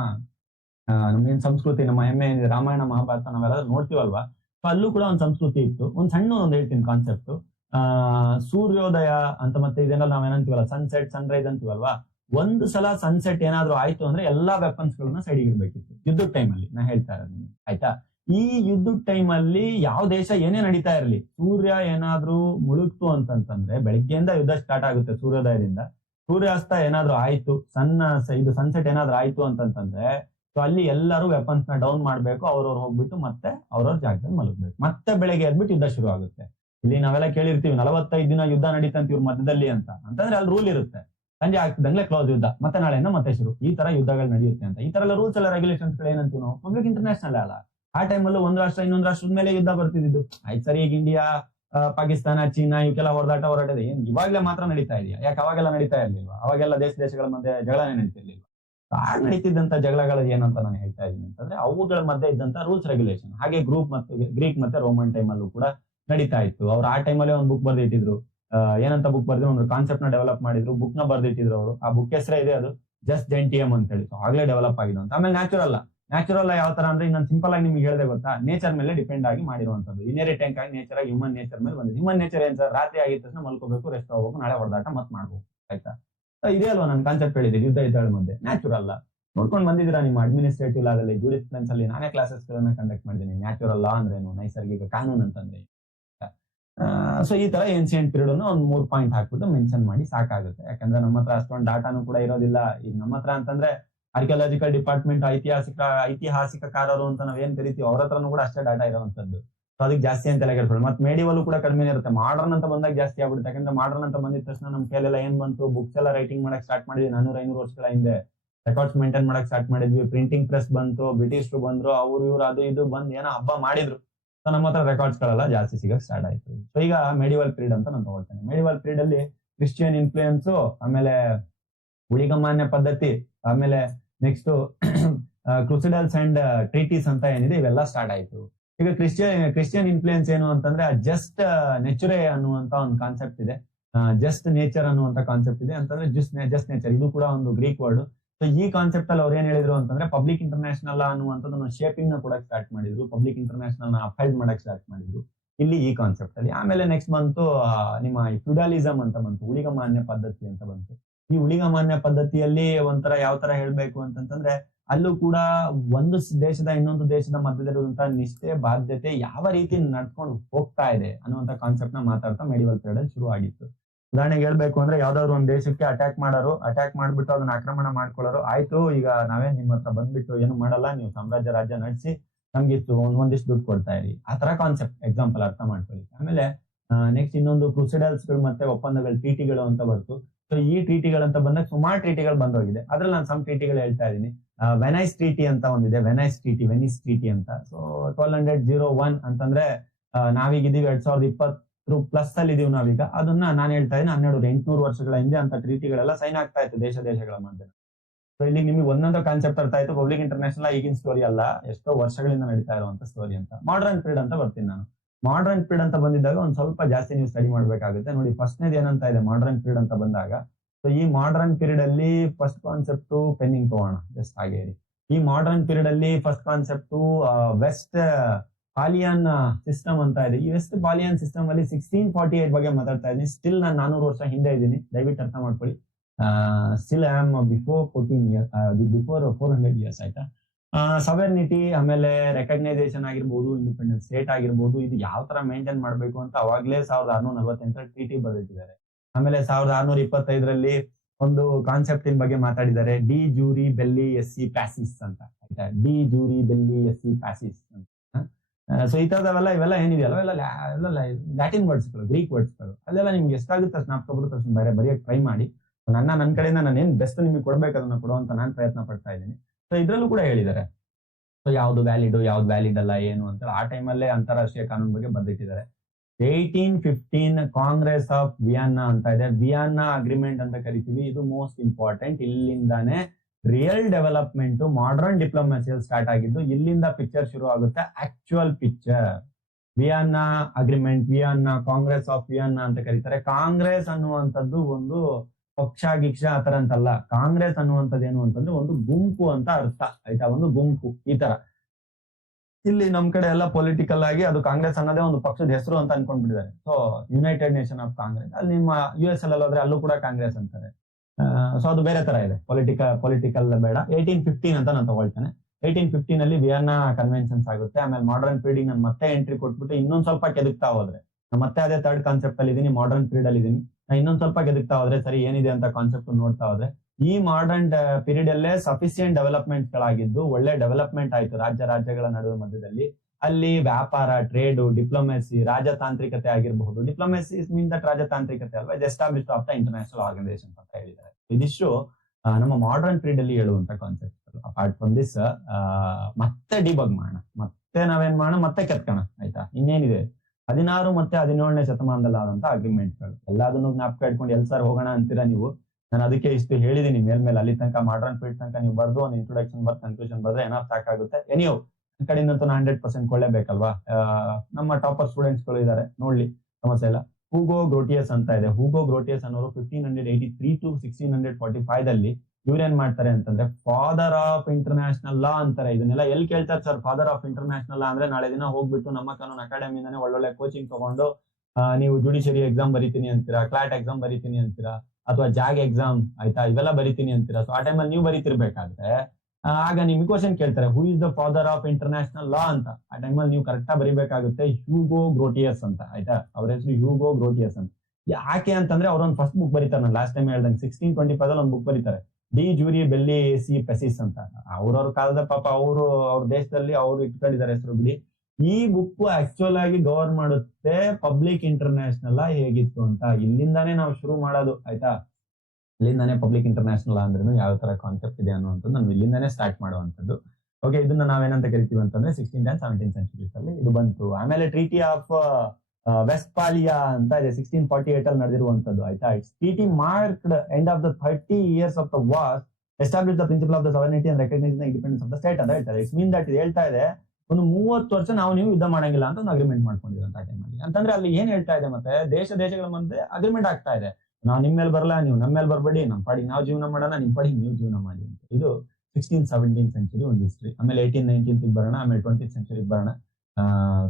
ಏನ್ ಸಂಸ್ಕೃತಿ, ನಮ್ಮ ಹೆಮ್ಮೆ ಏನಿದೆ ರಾಮಾಯಣ ಮಹಾಭಾರತ ನಾವೆಲ್ಲ ನೋಡ್ತೀವಲ್ವಾ, ಸೊ ಅಲ್ಲೂ ಕೂಡ ಒಂದು ಸಂಸ್ಕೃತಿ ಇತ್ತು. ಒಂದ್ ಹೇಳ್ತೀನಿ ಕಾನ್ಸೆಪ್ಟ್. ಸೂರ್ಯೋದಯ ಅಂತ ಮತ್ತೆ ಇದೆಲ್ಲ ನಾವೇನಂತೀವಲ್ಲ ಸನ್ಸೆಟ್ ಸನ್ರೈಸ್ ಅಂತೀವಲ್ವಾ. ಒಂದು ಸಲ ಸನ್ಸೆಟ್ ಏನಾದ್ರು ಆಯ್ತು ಅಂದ್ರೆ ಎಲ್ಲಾ ವೆಪನ್ಸ್ ಗಳನ್ನ ಸೈಡ್ ಇರ್ಬೇಕಿತ್ತು ಯುದ್ಧದ ಟೈಮ್ ಅಲ್ಲಿ. ನಾ ಹೇಳ್ತಾ ಇರೋದು ಆಯ್ತಾ. ಈ ಯುದ್ಧದ ಟೈಮ್ ಅಲ್ಲಿ ಯಾವ ದೇಶ ಏನೇ ನಡೀತಾ ಇರ್ಲಿ, ಸೂರ್ಯ ಏನಾದ್ರೂ ಮುಳುಗ್ತು ಅಂತಂತಂದ್ರೆ ಬೆಳಿಗ್ಗೆಯಿಂದ ಯುದ್ಧ ಸ್ಟಾರ್ಟ್ ಆಗುತ್ತೆ ಸೂರ್ಯೋದಯದಿಂದ. ಸೂರ್ಯಾಸ್ತ ಏನಾದ್ರು ಆಯ್ತು, ಇದು ಸನ್ಸೆಟ್ ಏನಾದ್ರು ಆಯ್ತು ಅಂತಂತಂದ್ರೆ ಸೊ ಅಲ್ಲಿ ಎಲ್ಲರೂ ವೆಪನ್ಸ್ ನ ಡೌನ್ ಮಾಡ್ಬೇಕು. ಅವ್ರವ್ರು ಹೋಗ್ಬಿಟ್ಟು ಮತ್ತೆ ಅವ್ರವ್ರ ಜಾಗದಲ್ಲಿ ಮಲಗ್ಬೇಕು. ಮತ್ತೆ ಬೆಳಗ್ಗೆ ಎದ್ಬಿಟ್ಟು ಯುದ್ಧ ಶುರು ಆಗುತ್ತೆ. ಇಲ್ಲಿ ನಾವೆಲ್ಲ ಕೇಳಿರ್ತೀವಿ 45 ದಿನ ಯುದ್ಧ ನಡೀತಂತ ಇವ್ರ ಮಧ್ಯದಲ್ಲಿ ಅಂತ. ಅಂತಂದ್ರೆ ಅಲ್ಲಿ ರೂಲ್ ಇರುತ್ತೆ, ಸಂಜೆ ಆಗ್ತಿದ್ದಂಗ್ಲೆ ಕ್ಲೋಸ್ ಯುದ್ಧ, ಮತ್ತೆ ನಾಳೆಯಿಂದ ಮತ್ತೆ ಶುರು. ಈ ತರ ಯುದ್ಧಗಳು ನಡೆಯುತ್ತೆ ಅಂತ. ಈ ತರ ಎಲ್ಲ ರೂಲ್ಸ್ ಎಲ್ಲ ರೆಗ್ಯುಲೇಷನ್ಸ್ ಗಳು ಏನಂತೀವಿ ನಾವು, ಪಬ್ಲಿಕ್ ಇಂಟರ್ನ್ಯಾಷನಲ್ ಅಲ್ಲ. ಆ ಟೈಮಲ್ಲೂ ಒಂದ್ ರಾಷ್ಟ್ರ ಇನ್ನೊಂದ್ ರಾಷ್ಟ್ರದ ಮೇಲೆ ಯುದ್ಧ ಬರ್ತಿದ್ದು. ಆಯ್ತು ಸರಿ, ಈಗ ಇಂಡಿಯಾ ಪಾಕಿಸ್ತಾನ ಚೀನಾ ಇವಕ್ಕೆಲ್ಲ ಹೋರಾಟದೆ ಏನ್ ಇವಾಗ್ಲೇ ಮಾತ್ರ ನಡೀತಾ ಇದೆಯಾ? ಯಾಕೆ ಅವಾಗೆಲ್ಲ ನಡೀತಾ ಇರ್ಲಿಲ್ವಾ? ಅವಾಗೆಲ್ಲ ದೇಶಗಳ ಮಧ್ಯೆ ಜಗಳನೇ ನಡೀತಿರ್ಲಿಲ್ವಾ? ಆಗ ನಡೀತಿದ್ದಂತ ಜಗಳಗಳು ಏನಂತ ನಾನು ಹೇಳ್ತಾ ಇದ್ದೀನಿ ಅಂತಂದ್ರೆ ಅವುಗಳ ಮಧ್ಯೆ ಇದ್ದಂತ ರೂಲ್ಸ್ ರೆಗ್ಯುಲೇಷನ್. ಹಾಗೆ ಗ್ರೀಕ್ ಮತ್ತೆ ರೋಮನ್ ಟೈಮ್ ಅಲ್ಲೂ ಕೂಡ ನಡೀತಾ ಇತ್ತು. ಅವ್ರು ಆ ಟೈಮಲ್ಲಿ ಒಂದು ಬುಕ್ ಬರ್ದಿಟ್ಟಿದ್ರು. ಏನಂತ ಬುಕ್ ಬರ್ದಿದ್ರು, ಒಂದು ಕಾನ್ಸೆಪ್ಟ್ ನ ಡೆವಲಪ್ ಮಾಡಿದ್ರು, ಬುಕ್ ನ ಬರ್ದಿಟ್ಟಿದ್ರು ಅವರು. ಆ ಬುಕ್ ಹೆಸರೇ ಇದೆ, ಅದು ಜಸ್ಟ್ ಜೆಂಟಿಯಮ್ ಅಂತ ಹೇಳಿ. ಸೊ ಆಗ್ಲೇ ಡೆವಲಪ್ ಆಗಿದೆ ಅಂತ. ಆಮೇಲೆ ನ್ಯಾಚುರಲ್ ಯಾವ ತರ ಅಂದ್ರೆ, ನಾನು ಸಿಂಪಲ್ ಆಗಿ ನಿಮ್ಗೆ ಹೇಳಿದೆ ಗೊತ್ತಾ, ನೇಚರ್ ಮೇಲೆ ಡಿಪೆಂಡ್ ಆಗಿ ಮಾಡಿರುವಂತದ್ದು. ಇನ್ಹೆರಿಟೆಂಟ್ ಆಗಿ ನೇಚರ್ ಆಗಿ ಹ್ಯೂಮನ್ ನೇಚರ್ ಮೇಲೆ ಬಂದಿದೆ. ಹ್ಯೂಮನ್ ನೇಚರ್ ಏನ್ ಸರ್, ರಾತ್ರಿ ಆಗಿದ ತಕ್ಷಣ ಮಲ್ಕೋಬೇಕು, ರೆಸ್ಟ್ ಹೋಗ್ಬೇಕು, ನಾಳೆ ಹೊಡೆದಾಟ ಮತ್ ಮಾಡ್ಬೇಕು ಆಯ್ತಾ. ಇದೇ ಅಲ್ವಾ ನಾನು ಕಾನ್ಸೆಪ್ಟ್ ಹೇಳಿದ್ದೀನಿ ಯುದ್ಧಗಳ ಮಧ್ಯೆ. ನ್ಯಾಚುರಲ್ ನೋಡ್ಕೊಂಡು ಬಂದಿದ್ದೀರಾ ನಿಮ್ಮ ಅಡ್ಮಿನಿಸ್ಟ್ರೇಟಿವ್ ಲಾದಲ್ಲಿ, ಜೂರಿಸ್ಪ್ರುಡೆನ್ಸ್ ಅಲ್ಲಿ ನಾನೇ ಕ್ಲಾಸಸ್ ಗಳನ್ನ ಕಂಡಕ್ಟ್ ಮಾಡಿದ್ದೀನಿ. ನ್ಯಾಚುರಲ್ ಲಾ ಅಂದ್ರೇನು, ನೈಸರ್ಗಿಕ ಕಾನೂನು ಅಂತಂದ್ರೆ. ಸೊ ಈ ತರ ಏನ್ಸಿಯಂಟ್ ಪೀರಿಯಡ್ ಅನ್ನು ಒಂದು 3 ಪಾಯಿಂಟ್ ಹಾಕ್ಬಿಟ್ಟು ಮೆನ್ಷನ್ ಮಾಡಿ ಸಾಕಾಗುತ್ತೆ. ಯಾಕಂದ್ರೆ ನಮ್ಮ ಹತ್ರ ಅಷ್ಟೊಂದು ಡಾಟಾನು ಕೂಡ ಇರೋದಿಲ್ಲ. ಈಗ ನಮ್ಮ ಹತ್ರ ಅಂತಂದ್ರೆ ಆರ್ಕಿಯಾಲಜಿಕಲ್ ಡಿಪಾರ್ಟ್ಮೆಂಟ್, ಐತಿಹಾಸಿಕಕಾರರು ಅಂತ ನಾವೇನ್ ಕರಿತೀವಿ, ಅವ್ರ ಹತ್ರನೂ ಕೂಡ ಅಷ್ಟೇ ಡಾಟಾ ಇರುವಂತದ್ದು. ಸೊ ಅದಕ್ಕೆ ಜಾಸ್ತಿ ಅಂತೆಲ್ಲ ಕೇಳ್ಕೊಳ್ಳಿ. ಮತ್ತೆ ಮೇಡಿವಲ್ ಕೂಡ ಕಡಿಮೆ ಇರುತ್ತೆ. ಮಾಡರ್ನ್ ಅಂತ ಬಂದಾಗ ಜಾಸ್ತಿ ಆಗ್ಬಿಡುತ್ತೆ. ಯಾಕಂದ್ರೆ ಮಾಡರ್ನ್ ಅಂತ ಬಂದಿದ ತಕ್ಷಣ ನಮ್ ಕೈಲೆಲ್ಲ ಏನ್ ಬಂತು, ಬುಕ್ಸ್ ಎಲ್ಲ ರೈಟಿಂಗ್ ಮಾಡಕ್ ಸ್ಟಾರ್ಟ್ ಮಾಡಿದ್ವಿ 400-500 ವರ್ಷಗಳ ಹಿಂದೆ. ರೆಕಾರ್ಡ್ಸ್ ಮೇಂಟೈನ್ ಮಾಡಕ್ ಸ್ಟಾರ್ಟ್ ಮಾಡಿದ್ವಿ. ಪ್ರಿಂಟಿಂಗ್ ಪ್ರೆಸ್ ಬಂತು, ಬ್ರಿಟಿಷರು ಬಂದ್ರು, ಅವ್ರು ಇವ್ರು ಅದು ಇದು ಬಂದು ಏನೋ ಹಬ್ಬ ಮಾಡಿದ್ರು. ಸೊ ನಮ್ಮ ಹತ್ರ ರೆಕಾರ್ಡ್ಸ್ ಗಳೆಲ್ಲ ಜಾಸ್ತಿ ಸಿಗಕ್ ಸ್ಟಾರ್ಟ್ ಆಯ್ತು. ಸೊ ಈಗ ಮೆಡಿವಲ್ ಪೀರಿಯಡ್ ಅಂತ ನಾನು ತಗೊಳ್ತೇನೆ. ಮೆಡಿವಲ್ ಪೀರಿಯಡ್ ಅಲ್ಲಿ ಕ್ರಿಶ್ಚಿಯನ್ ಇನ್ಫ್ಲೂಯೆನ್ಸ್, ಆಮೇಲೆ ಉಳಿಗಮಾನ್ಯ ಪದ್ಧತಿ, ಆಮೇಲೆ ನೆಕ್ಸ್ಟ್ ಕ್ರೂಸಿಡಲ್ಸ್ ಅಂಡ್ ಟ್ರೀಟೀಸ್ ಅಂತ ಏನಿದೆ ಇವೆಲ್ಲ ಸ್ಟಾರ್ಟ್ ಆಯ್ತು. ಈಗ ಕ್ರಿಶ್ಚಿಯನ್ ಇನ್ಫ್ಲೂಯೆನ್ಸ್ ಏನು ಅಂತಂದ್ರೆ ಜಸ್ಟ್ ನೇಚರೇ ಅನ್ನುವಂತ ಒಂದು ಕಾನ್ಸೆಪ್ಟ್ ಇದೆ. ಜಸ್ಟ್ ನೇಚರ್ ಅನ್ನುವಂತ ಕಾನ್ಸೆಪ್ಟ್ ಇದೆ ಅಂತಂದ್ರೆ ಜಸ್ಟ್ ನೇಚರ್, ಇದು ಕೂಡ ಒಂದು ಗ್ರೀಕ್ ವರ್ಡ್. ಸೊ ಈ ಕಾನ್ಸೆಪ್ಟ್ ಅಲ್ಲಿ ಅವ್ರು ಏನ್ ಹೇಳಿದ್ರು ಅಂತಂದ್ರೆ ಪಬ್ಲಿಕ್ ಇಂಟರ್ನ್ಯಾಷನಲ್ ಅನ್ನುವಂಥದ್ದು ಶೇಪಿಂಗ್ ನ ಕೂಡ ಸ್ಟಾರ್ಟ್ ಮಾಡಿದ್ರು. ಪಬ್ಲಿಕ್ ಇಂಟರ್ನ್ಯಾಷನಲ್ ನ ಅಫೈಲ್ಡ್ ಮಾಡಕ್ ಸ್ಟಾರ್ಟ್ ಮಾಡಿದ್ರು ಇಲ್ಲಿ ಈ ಕಾನ್ಸೆಪ್ಟ್ ಅಲ್ಲಿ. ಆಮೇಲೆ ನೆಕ್ಸ್ಟ್ ಬಂತು ನಿಮ್ಮ ಫ್ಯೂಡಾಲಿಸಂ ಅಂತ ಬಂತು, ಉಳಿಗಮಾನ್ಯ ಪದ್ಧತಿ ಅಂತ ಬಂತು. ಈ ಉಳಿಗಮಾನ್ಯ ಪದ್ಧತಿಯಲ್ಲಿ ಒಂಥರ ಯಾವ ತರ ಹೇಳ್ಬೇಕು ಅಂತಂದ್ರೆ, ಅಲ್ಲೂ ಕೂಡ ಒಂದು ದೇಶದ ಇನ್ನೊಂದು ದೇಶದ ಮಧ್ಯದಲ್ಲಿರುವಂತಹ ನಿಷ್ಠೆ ಬಾಧ್ಯತೆ ಯಾವ ರೀತಿ ನಡ್ಕೊಂಡು ಹೋಗ್ತಾ ಇದೆ ಅನ್ನುವಂತ ಕಾನ್ಸೆಪ್ಟ್ ನ ಮಾತಾಡ್ತಾ ಮೆಡಿವಲ್ ಪೀರಿಯಡ್ ಅಲ್ಲಿ ಶುರು ಆಗಿತ್ತು. ಉದಾಹರಣೆಗೆ ಹೇಳ್ಬೇಕು ಅಂದ್ರೆ, ಯಾವ್ದಾದ್ರು ಒಂದ್ ದೇಶಕ್ಕೆ ಅಟ್ಯಾಕ್ ಮಾಡ್ಬಿಟ್ಟು ಅದನ್ನ ಆಕ್ರಮಣ ಮಾಡ್ಕೊಳ್ಳೋರು, ಆಯ್ತು ಈಗ ನಾವೇ ನಿಮ್ಮ ಹತ್ರ ಬಂದ್ಬಿಟ್ಟು ಏನು ಮಾಡಲ್ಲ, ನೀವು ರಾಜ್ಯ ನಡೆಸಿ ನಮ್ಗಿತ್ತು ಒಂದಿಷ್ಟು ದುಡ್ಡು ಕೊಡ್ತಾ ಇರಿ, ಆ ತರ ಕಾನ್ಸೆಪ್ಟ್ ಎಕ್ಸಾಂಪಲ್ ಅರ್ಥ ಮಾಡ್ಕೊಳ್ಳಿ. ಆಮೇಲೆ ನೆಕ್ಸ್ಟ್ ಇನ್ನೊಂದು ಪ್ರೊಸೀಡರ್ಸ್ ಗಳು ಮತ್ತೆ ಒಪ್ಪಂದಗಳು, ಟ್ರೀಟಿಗಳು ಅಂತ ಬರ್ತು. ಸೊ ಈ ಟ್ರೀಟಿಗಳಂತ ಬಂದಾಗ ಸುಮಾರು ಟ್ರೀಟಿಗಳು ಬಂದೋಗಿದೆ. ಅದ್ರಲ್ಲಿ ನಾನು ಸಮ್ ಟ್ರೀಟಿಗಳು ಹೇಳ್ತಾ ಇದ್ದೀನಿ. ವೆನೈಸ್ ಟ್ರೀಟಿ ಅಂತ ಒಂದಿದೆ, ವೆನಿಸ್ ಟ್ರೀಟಿ ಅಂತ. ಸೊ 1201 ಅಂತಂದ್ರೆ ನಾವೀಗಿದ್ದೀವಿ 2020 ಪ್ಲಸ್ ಅಲ್ಲಿ ಇದೀವಿ ನಾವೀಗ. ಅದನ್ನ ನಾನು ಹೇಳ್ತಾ ಇದ್ದೀನಿ 1200-800 ವರ್ಷಗಳ ಹಿಂದೆ ಅಂತ ಟ್ರೀಟಿಗಳೆಲ್ಲ ಸೈನ್ ಆಗ್ತಾ ಇತ್ತು ದೇಶಗಳ ಮಧ್ಯೆ. ಸೊ ಇಲ್ಲಿ ನಿಮಗೆ ಒಂದೊಂದು ಕಾನ್ಸೆಪ್ಟ್ ಅರ್ಥ ಆಯ್ತು. ಪಬ್ಲಿಕ್ ಇಂಟರ್ನ್ಯಾಷನಲ್ ಈಗಿನ ಸ್ಟೋರಿ ಅಲ್ಲ, ಎಷ್ಟೋ ವರ್ಷಗಳಿಂದ ನಡೀತಾ ಇರುವಂತ ಸ್ಟೋರಿ ಅಂತ. ಮಾಡರ್ನ್ ಪೀರಿಯಡ್ ಅಂತ ಬರ್ತೀನಿ ನಾನು. ಮಾಡರ್ನ್ ಪೀರಿಯಡ್ ಅಂತ ಬಂದಿದ್ದಾಗ ಒಂದ್ ಸ್ವಲ್ಪ ಜಾಸ್ತಿ ನೀವು ಸ್ಟಡಿ ಮಾಡ್ಬೇಕಾಗುತ್ತೆ. ನೋಡಿ ಫಸ್ಟ್ನೇದು ಏನಂತ ಇದೆ ಮಾಡರ್ನ್ ಪೀರಿಯಡ್ ಅಂತ ಬಂದಾಗ. ಸೊ ಈ ಮಾಡರ್ನ್ ಪೀರಿಯಡ್ ಅಲ್ಲಿ ಫಸ್ಟ್ ಕಾನ್ಸೆಪ್ಟ್ ಪೆನ್ನಿಂಗ್ ತಗೋಣ, ಜಸ್ಟ್ ಹಾಗೆ. ಈ ಮಾಡರ್ನ್ ಪೀರಿಯಡ್ ಅಲ್ಲಿ ಫಸ್ಟ್ ಕಾನ್ಸೆಪ್ಟ್ ವೆಸ್ಟ್ ಪಾಲಿಯನ್ ಸಿಸ್ಟಮ್ ಅಂತ ಇದೆ. ಈ ವೆಸ್ಟ್ ಪಾಲಿಯನ್ ಸಿಸ್ಟಮ್ ಅಲ್ಲಿ 1648 ಬಗ್ಗೆ ಮಾತಾಡ್ತಾ ಇದ್ದೀನಿ. ಸ್ಟಿಲ್ ನಾನು 400 ವರ್ಷ ಹಿಂದೆ ಇದ್ದೀನಿ, ದಯವಿಟ್ಟು ಅರ್ಥ ಮಾಡ್ಕೊಳ್ಳಿ. Still I am before 400 years ಆಯ್ತಾ. ಸವೆರ್ನಿಟಿ, ಆಮೇಲೆ ರೆಕಗ್ನೈಸೇಷನ್ ಆಗಿರ್ಬೋದು, ಇಂಡಿಪೆಂಡೆಂಟ್ ಸ್ಟೇಟ್ ಆಗಿರ್ಬೋದು, ಇದು ಯಾವ ತರ ಮೇಂಟೈನ್ ಮಾಡ್ಬೇಕು ಅಂತ ಅವಾಗ್ಲೇ 1648 ಟ್ರೀಟಿ ಬರೆದಿಟ್ಟಿದ್ದಾರೆ. ಆಮೇಲೆ 1625 ಒಂದು ಕಾನ್ಸೆಪ್ಟ್ ಇನ್ ಬಗ್ಗೆ ಮಾತಾಡಿದ್ದಾರೆ, ಡಿ ಜೂರಿ ಬೆಲ್ಲಿ ಎಸ್ಸಿ ಪ್ಯಾಸಿಸ್ ಅಂತ ಆಯ್ತಾ. ಡಿ ಜೂರಿ ಬೆಲ್ಲಿ ಎಸ್ಸಿ ಪ್ಯಾಸಿಸ್ ಅಂತ. ಸೊ ಈ ತರದವೆಲ್ಲ ಇವೆಲ್ಲ ಏನಿದೆಯಲ್ಲ ಎಲ್ಲ ಲ್ಯಾಟಿನ್ ವರ್ಡ್ಸ್ಗಳು, ಗ್ರೀಕ್ ವರ್ಡ್ಸ್ಗಳು, ಅದೆಲ್ಲ ನಿಮ್ಗೆ ಎಷ್ಟಾಗುತ್ತೆ ಅಷ್ಟು ನಾಪ್ಕೊಬಿಡುತ್ತೆ ಅಷ್ಟು ಬೇರೆ ಬರೆಯಕ್ಕೆ ಟ್ರೈ ಮಾಡಿ. ನನ್ನ ಕಡೆಯಿಂದ ನಾನು ಏನ್ ಬೆಸ್ಟ್ ನಿಮಗೆ ಕೊಡ್ಬೇಕು ಅದನ್ನ ಕೊಡುವಂತ ನಾನು ಪ್ರಯತ್ನ ಪಡ್ತಾ ಇದ್ದೀನಿ. ಸೊ ಇದ್ರಲ್ಲೂ ಕೂಡ ಹೇಳಿದ್ದಾರೆ ಸೊ ಯಾವ್ದು ವ್ಯಾಲಿಡ್ ಅಲ್ಲ ಏನು ಅಂತ ಆ ಟೈಮಲ್ಲೇ ಅಂತಾರಾಷ್ಟ್ರೀಯ ಕಾನೂನು ಬಗ್ಗೆ ಬಂದಿಟ್ಟಿದ್ದಾರೆ. 1815 ಕಾಂಗ್ರೆಸ್ ಆಫ್ ವಿಯನ್ನಾ ಅಂತ ಇದೆ, ವಿಯನ್ನಾ ಅಗ್ರಿಮೆಂಟ್ ಅಂತ ಕರಿತೀವಿ. ಇದು ಮೋಸ್ಟ್ ಇಂಪಾರ್ಟೆಂಟ್. ಇಲ್ಲಿಂದಾನೆ ರಿಯಲ್ ಡೆವಲಪ್ಮೆಂಟ್ ಮಾಡರ್ನ್ ಡಿಪ್ಲೊಮಸಿಯಲ್ಲಿ ಸ್ಟಾರ್ಟ್ ಆಗಿದ್ದು. ಇಲ್ಲಿಂದ ಪಿಕ್ಚರ್ ಶುರು ಆಗುತ್ತೆ, actual picture. Vienna agreement, Vienna, Congress of Vienna ಅಂತ ಕರೀತಾರೆ. ಕಾಂಗ್ರೆಸ್ ಅನ್ನುವಂಥದ್ದು ಒಂದು ಪಕ್ಷ ಗಿಕ್ಷ ಆತರ ಅಂತಲ್ಲ. ಕಾಂಗ್ರೆಸ್ ಅನ್ನುವಂಥದ್ದು ಏನು ಅಂತಂದ್ರೆ ಒಂದು ಗುಂಪು ಅಂತ ಅರ್ಥ ಆಯ್ತಾ, ಒಂದು ಗುಂಪು ಈ ತರ. ಇಲ್ಲಿ ನಮ್ ಕಡೆ ಎಲ್ಲ ಪೊಲಿಟಿಕಲ್ ಆಗಿ ಅದು ಕಾಂಗ್ರೆಸ್ ಅನ್ನೋದೇ ಒಂದು ಪಕ್ಷದ ಹೆಸರು ಅಂತ ಅನ್ಕೊಂಡ್ಬಿಟ್ಟಿದ್ದಾರೆ. So united nation of congress, ಅಲ್ಲಿ ನಿಮ್ಮ US ಅಲ್ಲಿ ಹೋದ್ರೆ ಅಲ್ಲೂ ಕೂಡ ಕಾಂಗ್ರೆಸ್ ಅಂತಾರೆ. ಸೊ ಅದು ಬೇರೆ ತರ ಇದೆ, ಪೊಲಿಟಿಕಲ್ ಬೇಡ. 1815 ಅಂತ ನಾನು ತಗೊಳ್ತೇನೆ. 1815 ಅಲ್ಲಿ ವಿಯನ್ನಾ ಕನ್ವೆನ್ಷನ್ಸ್ ಆಗುತ್ತೆ. ಆಮೇಲೆ ಮಾಡರ್ನ್ ಪೀರಿಯಡ್ ನಾನು ಮತ್ತೆ ಎಂಟ್ರಿ ಕೊಟ್ಬಿಟ್ಟು ಇನ್ನೊಂದ್ ಸ್ವಲ್ಪ ಕೆದಕ್ತಾ ಹೋದ್ರೆ, ನಾನು ಮತ್ತೆ ಅದೇ ಥರ್ಡ್ ಕಾನ್ಸೆಪ್ಟ್ ಅಲ್ಲಿ ಇದೀನಿ, ಮಾಡರ್ನ್ ಪೀರಿಯಡ್ ಅಲ್ಲಿ ಇದೀನಿ. ಇನ್ನೊಂದ್ ಸ್ವಲ್ಪ ಕೆದಕ್ತಾ ಹೋದ್ರೆ ಸರಿ ಏನಿದೆ ಅಂತ ಕಾನ್ಸೆಪ್ಟ್ ನೋಡ್ತಾ ಹೋದ್ರೆ, ಈ ಮಾಡರ್ನ್ ಪೀರಿಯಡ್ ಅಲ್ಲೇ ಸಫಿಸಿಯಂಟ್ ಡೆವಲಪ್ಮೆಂಟ್ ಗಳಾಗಿದ್ದು, ಒಳ್ಳೆ ಡೆವಲಪ್ಮೆಂಟ್ ಆಯ್ತು ರಾಜ್ಯಗಳ ನಡುವೆ ಮಧ್ಯದಲ್ಲಿ. ಅಲ್ಲಿ ವ್ಯಾಪಾರ, ಟ್ರೇಡ್, ಡಿಪ್ಲೊಮೆಸಿ, ರಾಜತಾಂತ್ರಿಕತೆ ಆಗಿರಬಹುದು. ಡಿಪ್ಲೊಮೆಸಿ ಮೀನ್ ದಟ್ ರಾಜತಾಂತ್ರಿಕತೆ ಅಲ್ವಾ, ಇದು established of the international organisation ಅಂತ ಹೇಳಿದ್ದಾರೆ. ಇದಿಷ್ಟು ನಮ್ಮ ಮಾಡರ್ನ್ ಪೀರಿಯಡ್ ಅಲ್ಲಿ ಹೇಳುವಂತ ಕಾನ್ಸೆಪ್ಟ್. ಅಪಾರ್ಟ್ ಫ್ರಮ್ ದಿಸ್ ಮತ್ತೆ ಡಿಬಗ್ ಮಾಡೋಣ, ಮತ್ತೆ ನಾವೇನ್ ಮಾಡೋಣ, ಮತ್ತೆ ಕೆತ್ಕೋಣ ಆಯ್ತಾ. ಇನ್ನೇನಿದೆ 16 ಮತ್ತೆ 17ನೇ ಶತಮಾನದಲ್ಲಿ ಆದಂತ ಅಗ್ರಿಮೆಂಟ್ಗಳು ಎಲ್ಲದನ್ನು ಜ್ಞಾಪಕ ಇಟ್ಕೊಂಡು ಎಲ್ ಸರ್ ಹೋಗೋಣ ಅಂತೀರಾ ನೀವು. ನಾನು ಅದಕ್ಕೆ ಇಷ್ಟು ಹೇಳಿದೀನಿ ಮೇಲ್ಮೇಲೆ. ಅಲ್ಲಿ ತನಕ ಮಾಡರ್ನ್ ಪೀರಿಯಡ್ ತನಕ ನೀವು ಬರ್ದು ಒಂದು ಇಂಟ್ರೊಡಕ್ಷನ್ ಬರ್ದು ಕನ್ಕ್ಲೂಷನ್ ಬರ್ದ್ರೆ ಏನೋ ಸಾಕಾಗುತ್ತೆ. ಎನಿಯೋ ನನ್ನ ಕಡೆಯಿಂದಂತೂ 100% ಕೊಳ್ಳೇಬೇಕಲ್ವಾ. ನಮ್ಮ ಟಾಪರ್ ಸ್ಟೂಡೆಂಟ್ಸ್ ಗಳು ಇದಾರೆ, ನೋಡ್ಲಿ, ಸಮಸ್ಯೆ ಇಲ್ಲ. ಹೂಗೋ ಗ್ರೋಟಿಯಸ್ ಅಂತ ಇದೆ. ಹೂಗೋ ಗ್ರೋಟಿಯಸ್ ಅನ್ನೋರು 1583 to 1645 ದಲ್ಲಿ ಇವ್ರೇನ್ ಮಾಡ್ತಾರೆ ಅಂತಂದ್ರೆ ಫಾದರ್ ಆಫ್ ಇಂಟರ್ನ್ಯಾಷನಲ್ ಲಾ ಅಂತಾರೆ. ಇದನ್ನೆಲ್ಲ ಎಲ್ಲಿ ಕೇಳ್ತಾರೆ ಸರ್ ಫಾದರ್ ಆಫ್ ಇಂಟರ್ನ್ಯಾಷನಲ್ ಲಾ ಅಂದ್ರೆ? ನಾಳೆ ದಿನ ಹೋಗ್ಬಿಟ್ಟು ನಮ್ಮ ಕಾನೂನು ಅಕಾಡೆಮಿಯಿಂದಾನೆ ಒಳ್ಳೊಳ್ಳೆ ಕೋಚಿಂಗ್ ತಗೊಂಡು ನೀವು ಜುಡಿಷಿಯರಿ ಎಕ್ಸಾಮ್ ಬರೀತೀನಿ ಅಂತೀರಾ, ಕ್ಲಾಟ್ ಎಕ್ಸಾಮ್ ಬರೀತೀನಿ ಅಂತೀರಾ, ಅಥವಾ ಜಾಗ್ ಎಕ್ಸಾಮ್ ಆಯ್ತಾ, ಇವೆಲ್ಲ ಬರೀತೀನಿ ಅಂತೀರಾ. ಸೊ ಆ ಟೈಮಲ್ಲಿ ನೀವು ಬರೀತಿರ್ಬೇಕಾದ್ರೆ ಆಗ ನಿಮ್ಗೆ ಕ್ವಶನ್ ಕೇಳ್ತಾರೆ, who is the father of international law ಅಂತ. ಆ ಟೈಮಲ್ಲಿ ನೀವು ಕರೆಕ್ಟಾ ಬರೀಬೇಕಾಗುತ್ತೆ, ಹ್ಯೂಗೋ ಗ್ರೋಟಿಯಸ್ ಅಂತ ಆಯ್ತಾ. ಅವ್ರ ಹೆಸರು ಹ್ಯೂಗೋ ಗ್ರೋಟಿಯಸ್ ಅಂತ. ಯಾಕೆ ಅಂತಂದ್ರೆ ಅವ್ರೊಂದು ಫಸ್ಟ್ ಬುಕ್ ಬರೀತಾರೆ, ನಾನು ಲಾಸ್ಟ್ ಟೈಮ್ ಹೇಳ್ದಂಗೆ 1625 ಅಲ್ಲಿ ಒಂದು ಬುಕ್ ಬರೀತಾರೆ, ಡಿ ಜೂರಿ ಬೆಲ್ಲಿ ಸಿ ಪೆಸಿಸ್ ಅಂತ. ಅವ್ರವ್ರ ಕಾಲದ ಪಾಪ ಅವ್ರ ದೇಶದಲ್ಲಿ ಅವ್ರು ಇಟ್ಕೊಂಡಿದ್ದಾರೆ ಹೆಸರು ಬಿಡಿ. ಈ ಬುಕ್ ಆಕ್ಚುಯಲ್ ಆಗಿ ಗವರ್ನ್ ಮಾಡುತ್ತೆ ಪಬ್ಲಿಕ್ ಇಂಟರ್ನ್ಯಾಷನಲ್ ಹೇಗಿತ್ತು ಅಂತ. ಇಲ್ಲಿಂದಾನೇ ನಾವು ಶುರು ಮಾಡೋದು ಆಯ್ತಾ. ಇಲ್ಲಿಂದಾನೇ ಪಬ್ಲಿಕ್ ಇಂಟರ್ನ್ಯಾಷನಲ್ ಅಂದ್ರೆ ಯಾವ ತರ ಕಾನ್ಸೆಪ್ಟ್ ಇದೆ ಅನ್ನುವಂಥದ್ದು ನಾವು ಇಲ್ಲಿಂದಾನೇ ಸ್ಟಾರ್ಟ್ ಮಾಡುವಂಥದ್ದು. ಓಕೆ, ಇದನ್ನ ನಾವೇನಂತ ಕರಿತೀವಿ ಅಂತಂದ್ರೆ 16th and 17th centuries ಅಲ್ಲಿ ಇದು ಬಂತು. ಆಮೇಲೆ ಟ್ರೀಟಿ ಆಫ್ ವೆಸ್ಟ್ಫಾಲಿಯಾ ಅಂತ ಇದೆ, 1648 ಅಲ್ಲಿ ನಡೆದಿರುವಂತದ್ದು ಆಯ್ತಾ. It's treaty marked end of the 30 years of the war, establish the principle of the sovereignty and recognise the independence of the state ಅಂತ ಹೇಳ್ತಾರೆ. ಇಟ್ಸ್ ಮೀನ್ ದಟ್ ಇದು ಹೇಳ್ತಾ ಇದೆ ಒಂದು 30 ವರ್ಷ ನೀವು ಯುದ್ಧ ಮಾಡಂಗಿಲ್ಲ ಅಂತ ಒಂದು ಅಗ್ರಿಮೆಂಟ್ ಮಾಡ್ಕೊಂಡಿರೋಂತ ಟೈಮಲ್ಲಿ. ಅಂತಂದ್ರೆ ಅಲ್ಲಿ ಏನ್ ಹೇಳ್ತಾ ಇದೆ, ಮತ್ತೆ ದೇಶಗಳ ಮಧ್ಯೆ ಅಗ್ರಿಮೆಂಟ್ ಆಗ್ತಾ ಇದೆ, ನಾವು ನಿಮ್ಮ ಮೇಲೆ ಬರಲ್ಲ, ನೀವು ನಮ್ಮ ಮೇಲೆ ಬರಬೇಡಿ, ನಮ್ಮ ಪಾಡಿಗೆ ನಾವು ಜೀವನ ಮಾಡೋಣ, ನಿಮ್ಮ ಪಾಡಿಗೆ ನೀವು ಜೀವನ ಮಾಡಿ ಅಂತ. ಇದು 16th 17th century ಒಂದು ಹಿಸ್ಟ್ರಿ. ಆಮೇಲೆ 18th 19th ಬರೋಣ, ಆಮೇಲೆ 20th century ಬರೋಣ.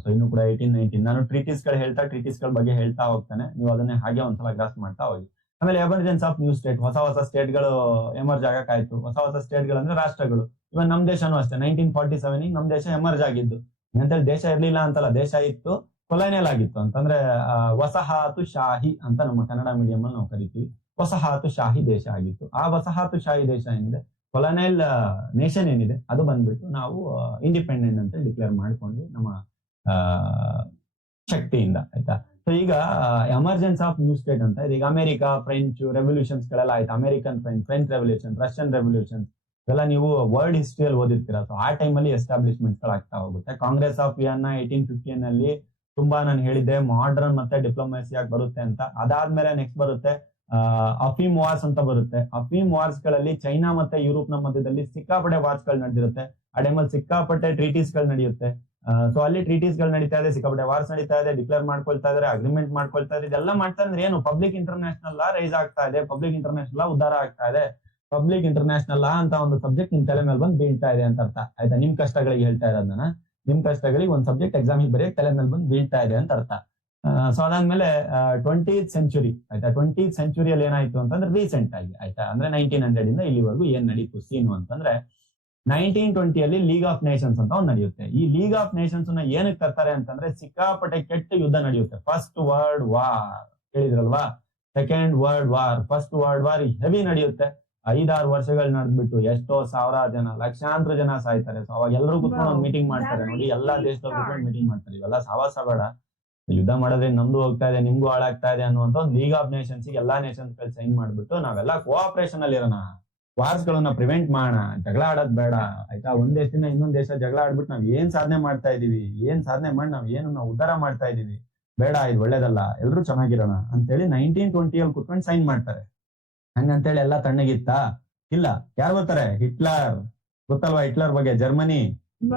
ಸೊ ಇನ್ನು ಕೂಡ 18th 19th ನಾನು ಟ್ರೀಟೀಸ್ ಗಳ ಬಗ್ಗೆ ಹೇಳ್ತಾ ಹೋಗ್ತಾನೆ, ನೀವು ಅದನ್ನೇ ಹಾಗೆ ಒಂದ್ಸಲ ಗ್ರಾಸ್ ಮಾಡ್ತಾ ಹೋಗಿ. ಆಮೇಲೆ ಎಮರ್ಜೆನ್ಸ್ ಆಫ್ ನ್ಯೂ ಸ್ಟೇಟ್, ಹೊಸ ಸ್ಟೇಟ್ಗಳು ಎಮರ್ಜ್ ಆಗಕ್ಕಾಯ್ತು. ಹೊಸ ಸ್ಟೇಟ್ಗಳು ಅಂದ್ರೆ ರಾಷ್ಟ್ರಗಳು. ಇವನ್ ನಮ್ ದೇಶನೂ ಅಷ್ಟೇ, 1947 ನಮ್ ದೇಶ ಎಮರ್ಜ್ ಆಗಿದ್ದು. ಅಂತೇಳಿ ದೇಶ ಇರ್ಲಿಲ್ಲ ಅಂತಲ್ಲ, ದೇಶ ಇತ್ತು, ಕೊಲೋನಿಯಲ್ ಆಗಿತ್ತು. ಅಂತಂದ್ರೆ ವಸಾಹತು ಶಾಹಿ ಅಂತ ನಮ್ಮ ಕನ್ನಡ ಮೀಡಿಯಂ ಅಲ್ಲಿ ನಾವು ಕರಿತೀವಿ. ವಸಾಹತು ಶಾಹಿ ದೇಶ ಆಗಿತ್ತು. ಆ ವಸಾಹತು ಶಾಹಿ ದೇಶ ಏನಿದೆ, ಕೊಲೋನಿಯಲ್ ನೇಷನ್ ಏನಿದೆ, ಅದು ಬಂದ್ಬಿಟ್ಟು ನಾವು ಇಂಡಿಪೆಂಡೆಂಟ್ ಅಂತ ಡಿಕ್ಲೇರ್ ಮಾಡ್ಕೊಂಡ್ವಿ ನಮ್ಮ ಶಕ್ತಿಯಿಂದ ಆಯ್ತಾ. ಸೊ ಈಗ ಎಮರ್ಜೆನ್ಸ್ ಆಫ್ ನ್ಯೂ ಸ್ಟೇಟ್ ಅಂತ ಇದೆ. ಈಗ ಅಮೆರಿಕ, ಫ್ರೆಂಚ್ ರೆವಲ್ಯೂಷನ್ಸ್ ಗಳೆಲ್ಲ ಆಯ್ತು. American French revolution, Russian revolution ಇವೆಲ್ಲ ನೀವು ವರ್ಲ್ಡ್ ಹಿಸ್ಟ್ರಿಯಲ್ಲಿ ಓದಿರ್ತೀರಾ. ಸೊ ಆ ಟೈಮಲ್ಲಿ ಎಸ್ಟಾಬ್ಲಿಷ್ಮೆಂಟ್ ಗಳಾಗ್ತಾ ಹೋಗುತ್ತೆ. ಕಾಂಗ್ರೆಸ್ ಆಫ್ ವಿಯನ್ನಾ 1815 ಅಲ್ಲಿ ತುಂಬಾ ನಾನು ಹೇಳಿದ್ದೆ ಮಾಡರ್ನ್ ಮತ್ತೆ ಡಿಪ್ಲೊಮೆಸಿ ಆಗಿ ಬರುತ್ತೆ ಅಂತ. ಅದಾದ್ಮೇಲೆ ನೆಕ್ಸ್ಟ್ ಬರುತ್ತೆ ಅಫೀಮ್ ವಾರ್ಸ್ ಅಂತ ಬರುತ್ತೆ. ಅಫೀಮ್ ವಾರ್ಸ್ ಗಳಲ್ಲಿ ಚೈನಾ ಮತ್ತೆ ಯುರೋಪ್ ನ ಮಧ್ಯದಲ್ಲಿ ಸಿಕ್ಕಾಪಟ್ಟೆ ವಾರ್ಸ್ ಗಳು ನಡೆದಿರುತ್ತೆ. ಆ ಟೈಮಲ್ಲಿ ಸಿಕ್ಕಾಪಟ್ಟೆ ಟ್ರೀಟೀಸ್ ಗಳು ನಡೆಯುತ್ತೆ. ಸೊ ಅಲ್ಲಿ ಟ್ರೀಟೀಸ್ ಗಳು ನಡೀತಾ ಇದೆ, ಸಿಕ್ಕಾಪಟ್ಟೆ ವಾರ್ಸ್ ನಡೀತಾ ಇದೆ, ಡಿಕ್ಲೇರ್ ಮಾಡ್ಕೊಳ್ತಾ ಇದಾರೆ, ಅಗ್ರಿಮೆಂಟ್ ಮಾಡ್ಕೊಳ್ತಾ ಇದ್ದಾರೆ. ಇದೆಲ್ಲ ಮಾಡ್ತಾ ಇದ್ರೆ ಏನು, ಪಬ್ಲಿಕ್ ಇಂಟರ್ನ್ಯಾಷನಲ್ ಲಾ ರೈಸ್ ಆಗ್ತಾ ಇದೆ, ಪಬ್ಲಿಕ್ ಇಂಟರ್ನ್ಯಾಷನಲ್ ಲಾ ಉದ್ಧಾರ ಆಗ್ತಾ ಇದೆ. ಪಬ್ಲಿಕ್ ಇಂಟರ್ನ್ಯಾಷನಲ್ ಲಾ ಅಂತ ಒಂದು ಸಬ್ಜೆಕ್ಟ್ ನಿಮ್ ತಲೆ ಮೇಲೆ ಬಂದು ಬೀಳ್ತಾ ಇದೆ ಅಂತ ಅರ್ಥ ಆಯ್ತಾ. ನಿಮ್ ಕಷ್ಟಗಳಿಗೆ ಹೇಳ್ತಾ ಇರೋದನ್ನ, ನಿಮ್ ಕಷ್ಟಗಳಿಗೆ ಒಂದು ಸಬ್ಜೆಕ್ಟ್ ಎಕ್ಸಾಮಿಗೆ ಬರೆಯಕ್ಕೆ ತಲೆ ಮೇಲೆ ಬಂದು ಬೀಳ್ತಾ ಇದೆ ಅಂತ ಅರ್ಥ. ಸೊ ಅದಾದ್ಮೇಲೆ 20th century ಆಯ್ತಾ. 20th century ಅಲ್ಲಿ ಏನಾಯ್ತು ಅಂತಂದ್ರೆ ರೀಸೆಂಟ್ ಆಗಿ ಆಯ್ತಾ, ಅಂದ್ರೆ 1900 ಇಂದ ಇಲ್ಲಿವರೆಗೂ ಏನ್ ನಡೀತು ಸೀನು ಅಂತಂದ್ರೆ 1920 ಅಲ್ಲಿ ಲೀಗ್ ಆಫ್ ನೇಷನ್ಸ್ ಅಂತ ಒಂದು ನಡೆಯುತ್ತೆ. ಈ ಲೀಗ್ ಆಫ್ ನೇಷನ್ಸ್ ನ ಏನಕ್ಕೆ ತರ್ತಾರೆ ಅಂತಂದ್ರೆ ಸಿಕ್ಕಾಪಟ್ಟೆ ಕೆಟ್ಟ ಯುದ್ಧ ನಡೆಯುತ್ತೆ. ಫಸ್ಟ್ ವರ್ಲ್ಡ್ ವಾರ್ ಹೇಳಿದ್ರಲ್ವಾ, second world war, first world war heavy ನಡೆಯುತ್ತೆ. 5-6 ವರ್ಷಗಳು ನಡೆದ್ಬಿಟ್ಟು ಎಷ್ಟೋ ಸಾವಿರ ಜನ, ಲಕ್ಷಾಂತರ ಜನ ಸಾಯ್ತಾರೆ. ಸೊ ಅವಾಗ ಎಲ್ಲರೂ ಕುತ್ಕೊಂಡು ಒಂದು ಮೀಟಿಂಗ್ ಮಾಡ್ತಾರೆ. ನೋಡಿ, ಎಲ್ಲಾ ದೇಶದವ್ರು ಕುತ್ಕೊಂಡು ಮೀಟಿಂಗ್ ಮಾಡ್ತಾರೆ. ಇವೆಲ್ಲ ಸಾವಾಸ ಬೇಡ. ಯುದ್ಧ ಮಾಡಿದ್ರೆ ನಮ್ದು ಹೋಗ್ತಾ ಇದೆ, ನಿಮ್ಗೂ ಹಾಳಾಗ್ತಾ ಇದೆ ಅನ್ನುವಂತ ಒಂದು ಲೀಗ್ ಆಫ್ ನೇಷನ್ಸ್ ಎಲ್ಲಾ ನೇಷನ್ಸ್ ಗಳು ಸೈನ್ ಮಾಡ್ಬಿಟ್ಟು ನಾವೆಲ್ಲ ಕೋಆಪರೇಷನ್ ಅಲ್ಲಿ ಇರೋಣ, ವಾರ್ಸ್ ಗಳನ್ನ ಪ್ರಿವೆಂಟ್ ಮಾಡೋಣ, ಜಗಳ ಆಡೋದ್ ಬೇಡ ಆಯ್ತಾ. ಒಂದ್ ದೇಶದಿಂದ ಇನ್ನೊಂದ್ ದೇಶ ಜಗಳ ಆಡ್ಬಿಟ್ಟು ನಾವ್ ಏನ್ ಸಾಧನೆ ಮಾಡ್ತಾ ಇದೀವಿ, ಏನ್ ಸಾಧನೆ ಮಾಡಿ ನಾವು ಉದ್ಧಾರ ಮಾಡ್ತಾ ಇದೀವಿ, ಬೇಡ, ಇದು ಒಳ್ಳೇದಲ್ಲ, ಎಲ್ರು ಚೆನ್ನಾಗಿರೋಣ ಅಂತೇಳಿ 1920 ಕುತ್ಕೊಂಡು ಸೈನ್ ಮಾಡ್ತಾರೆ. ಹಂಗಂತೇಳಿ ಎಲ್ಲಾ ತಣ್ಣಗಿತ್ತ? ಇಲ್ಲ. ಯಾರು ಬರ್ತಾರೆ? ಹಿಟ್ಲರ್. ಗೊತ್ತಲ್ವಾ ಹಿಟ್ಲರ್ ಬಗ್ಗೆ? ಜರ್ಮನಿ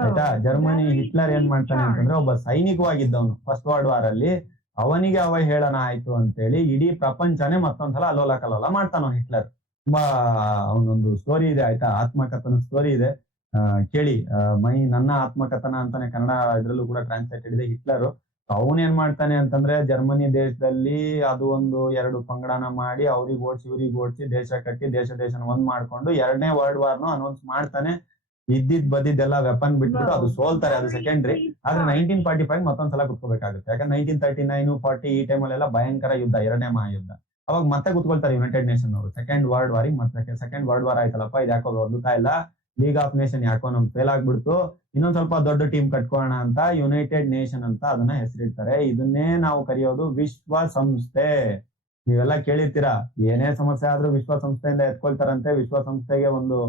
ಆಯ್ತಾ. ಜರ್ಮನಿ ಹಿಟ್ಲರ್ ಏನ್ ಮಾಡ್ತಾನೆ ಅಂತಂದ್ರೆ, ಒಬ್ಬ ಸೈನಿಕವಾಗಿದ್ದವನು ಫಸ್ಟ್ ವರ್ಲ್ಡ್ ವಾರ್ ಅಲ್ಲಿ. ಅವನಿಗೆ ಹೇಳೋಣ ಆಯ್ತು ಅಂತೇಳಿ ಇಡೀ ಪ್ರಪಂಚನೇ ಮತ್ತೊಂದ್ಸಲ ಅಲ್ಲೋಲ ಕಲ್ಲೋಲ ಮಾಡ್ತಾನ ಹಿಟ್ಲರ್. ತುಂಬಾ ಅವನೊಂದು ಸ್ಟೋರಿ ಇದೆ ಆಯ್ತಾ, ಆತ್ಮಕಥನ ಸ್ಟೋರಿ ಇದೆ. ಕೇಳಿ, ನನ್ನ ಆತ್ಮಕಥನ ಅಂತಾನೆ ಕನ್ನಡ ಇದ್ರಲ್ಲೂ ಕೂಡ ಟ್ರಾನ್ಸ್ಲೇಟೆಡ್ ಇದೆ. ಹಿಟ್ಲರ್ ಅವನೇನ್ ಮಾಡ್ತಾನೆ ಅಂತಂದ್ರೆ, ಜರ್ಮನಿ ದೇಶದಲ್ಲಿ ಅದು ಒಂದು 2 ಪಂಗಡನ ಮಾಡಿ ಅವ್ರಿಗೆ ಓಡಿಸಿ ಇವ್ರಿಗೆ ಓಡಿಸಿ ದೇಶ ಕಟ್ಟಿ ದೇಶನ ಒಂದ್ ಮಾಡ್ಕೊಂಡು 2ನೇ ವರ್ಲ್ಡ್ ವಾರ್ನು ಅನೌನ್ಸ್ ಮಾಡ್ತಾನೆ. ಬದಿದ್ದೆಲ್ಲ ವೆಪನ್ ಬಿಟ್ಬಿಟ್ಟು ಅದು ಸೋಲ್ತಾರೆ, ಅದು ಸೆಕೆಂಡ್ರಿ. ಆದ್ರೆ 1945 ಮತ್ತೊಂದ್ಸಲ ಕುತ್ಕೋಬೇಕಾಗುತ್ತೆ. ಯಾಕಂದ್ರೆ 1939, 40 ಈ ಟೈಮಲ್ಲೆಲ್ಲ ಭಯಂಕರ ಯುದ್ಧ, 2ನೇ ಮಹಾಯುದ್ಧ. ಅವಾಗ ಮತ್ತೆ ಕುತ್ಕೊಳ್ತಾರೆ ಯುನೈಟೆಡ್ ನೇಷನ್ ಅವರು ಸೆಕೆಂಡ್ ವರ್ಲ್ಡ್ ವಾರಿಗೆ. ಮತ್ತೆ ಸೆಕೆಂಡ್ ವರ್ಲ್ಡ್ ವಾರ್ ಆಯ್ತಲ್ಲಪ್ಪ, ಇದು ಯಾಕೋ ಹೊಂದುತ್ತಾ ಇಲ್ಲ, ಲೀಗ್ ಆಫ್ ನೇಷನ್ ಯಾಕೋ ನಮ್ಗೆ ಫೇಲ್ ಆಗ್ಬಿಡ್ತು, ಇನ್ನೊಂದ್ ಸ್ವಲ್ಪ ದೊಡ್ಡ ಟೀಮ್ ಕಟ್ಕೊಳ್ಳೋಣ ಅಂತ ಯುನೈಟೆಡ್ ನೇಷನ್ ಅಂತ ಅದನ್ನ ಹೆಸರಿಡ್ತಾರೆ. ಇದನ್ನೇ ನಾವು ಕರೆಯೋದು ವಿಶ್ವಸಂಸ್ಥೆ. ನೀವೆಲ್ಲ ಕೇಳಿರ್ತೀರಾ, ಏನೇ ಸಮಸ್ಯೆ ಆದ್ರೂ ವಿಶ್ವಸಂಸ್ಥೆಯಿಂದ ಎತ್ಕೊಳ್ತಾರಂತೆ. ವಿಶ್ವಸಂಸ್ಥೆಗೆ ಒಂದು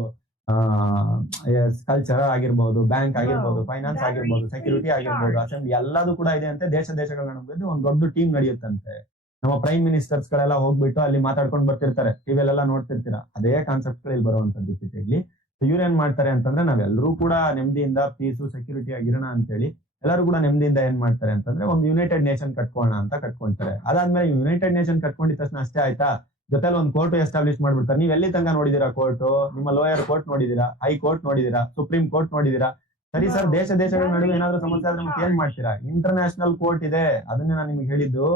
ಕಲ್ಚರ್ ಆಗಿರ್ಬೋದು, ಬ್ಯಾಂಕ್ ಆಗಿರ್ಬೋದು, ಫೈನಾನ್ಸ್ ಆಗಿರ್ಬೋದು, ಸೆಕ್ಯೂರಿಟಿ ಆಗಿರ್ಬೋದು, ಅಸೆಂಬ್ಲಿ ಎಲ್ಲದೂ ಕೂಡ ಇದೆ ಅಂತೆ. ದೇಶಗಳ ನಡುವೆ ಒಂದು ದೊಡ್ಡ ಟೀಮ್ ನಡೆಯುತ್ತಂತೆ. ನಮ್ಮ ಪ್ರೈಮ್ ಮಿನಿಸ್ಟರ್ಸ್ ಗಳೆಲ್ಲ ಹೋಗ್ಬಿಟ್ಟು ಅಲ್ಲಿ ಮಾತಾಡ್ಕೊಂಡು ಬರ್ತಿರ್ತಾರೆ, ಟಿವಿಯಲ್ಲೆಲ್ಲ ನೋಡ್ತಿರ್ತೀರಾ. ಅದೇ ಕಾನ್ಸೆಪ್ಟ್ ಗಳು ಇಲ್ಲಿ ಬರುವಂತದ್ದು ರಿಪೀಟೆಡ್ಲಿ. ಇವ್ರು ಏನ್ ಮಾಡ್ತಾರೆ ಅಂತಂದ್ರೆ, ನಾವೆಲ್ಲರೂ ಕೂಡ ನೆಮ್ಮದಿಯಿಂದ ಪೀಸು ಸೆಕ್ಯೂರಿಟಿ ಆಗಿರೋಣ ಅಂತೇಳಿ ಎಲ್ಲರೂ ಕೂಡ ನೆಮ್ಮದಿಯಿಂದ ಏನ್ ಮಾಡ್ತಾರೆ ಅಂತಂದ್ರೆ, ಒಂದು ಯುನೈಟೆಡ್ ನೇಷನ್ ಕಟ್ಕೋಣ ಅಂತ ಕಟ್ಕೊಂತಾರೆ. ಅದಾದ್ಮೇಲೆ ಯುನೈಟೆಡ್ ನೇಷನ್ ಕಟ್ಕೊಂಡಿದ ತಕ್ಷಣ ಅಷ್ಟೇ ಆಯ್ತಾ, ಜೊತೆಲಿ ಒಂದು ಕೋರ್ಟ್ ಎಸ್ಟಾಬ್ಲಿಷ್ ಮಾಡ್ಬಿಡ್ತಾರೆ. ನೀವ್ ಎಲ್ಲಿ ತನಕ ನೋಡಿದೀರಾ ಕೋರ್ಟ್? ನಿಮ್ಮ ಲೋಯರ್ ಕೋರ್ಟ್ ನೋಡಿದೀರಾ, ಹೈ ಕೋರ್ಟ್ ನೋಡಿದೀರಾ, ಸುಪ್ರೀಂ ಕೋರ್ಟ್ ನೋಡಿದೀರಾ? ಸರಿ ಸರ್, ದೇಶಗಳ ನಡುವೆ ಏನಾದ್ರೂ ಸಮಸ್ಯೆ ಆದ್ರೆ ಮತ್ತೆ ಏನ್ ಮಾಡ್ತೀರಾ? ಇಂಟರ್ನ್ಯಾಷನಲ್ ಕೋರ್ಟ್ ಇದೆ. ಅದನ್ನೇ ನಾನು ನಿಮ್ಗೆ ಹೇಳಿದ್ದು.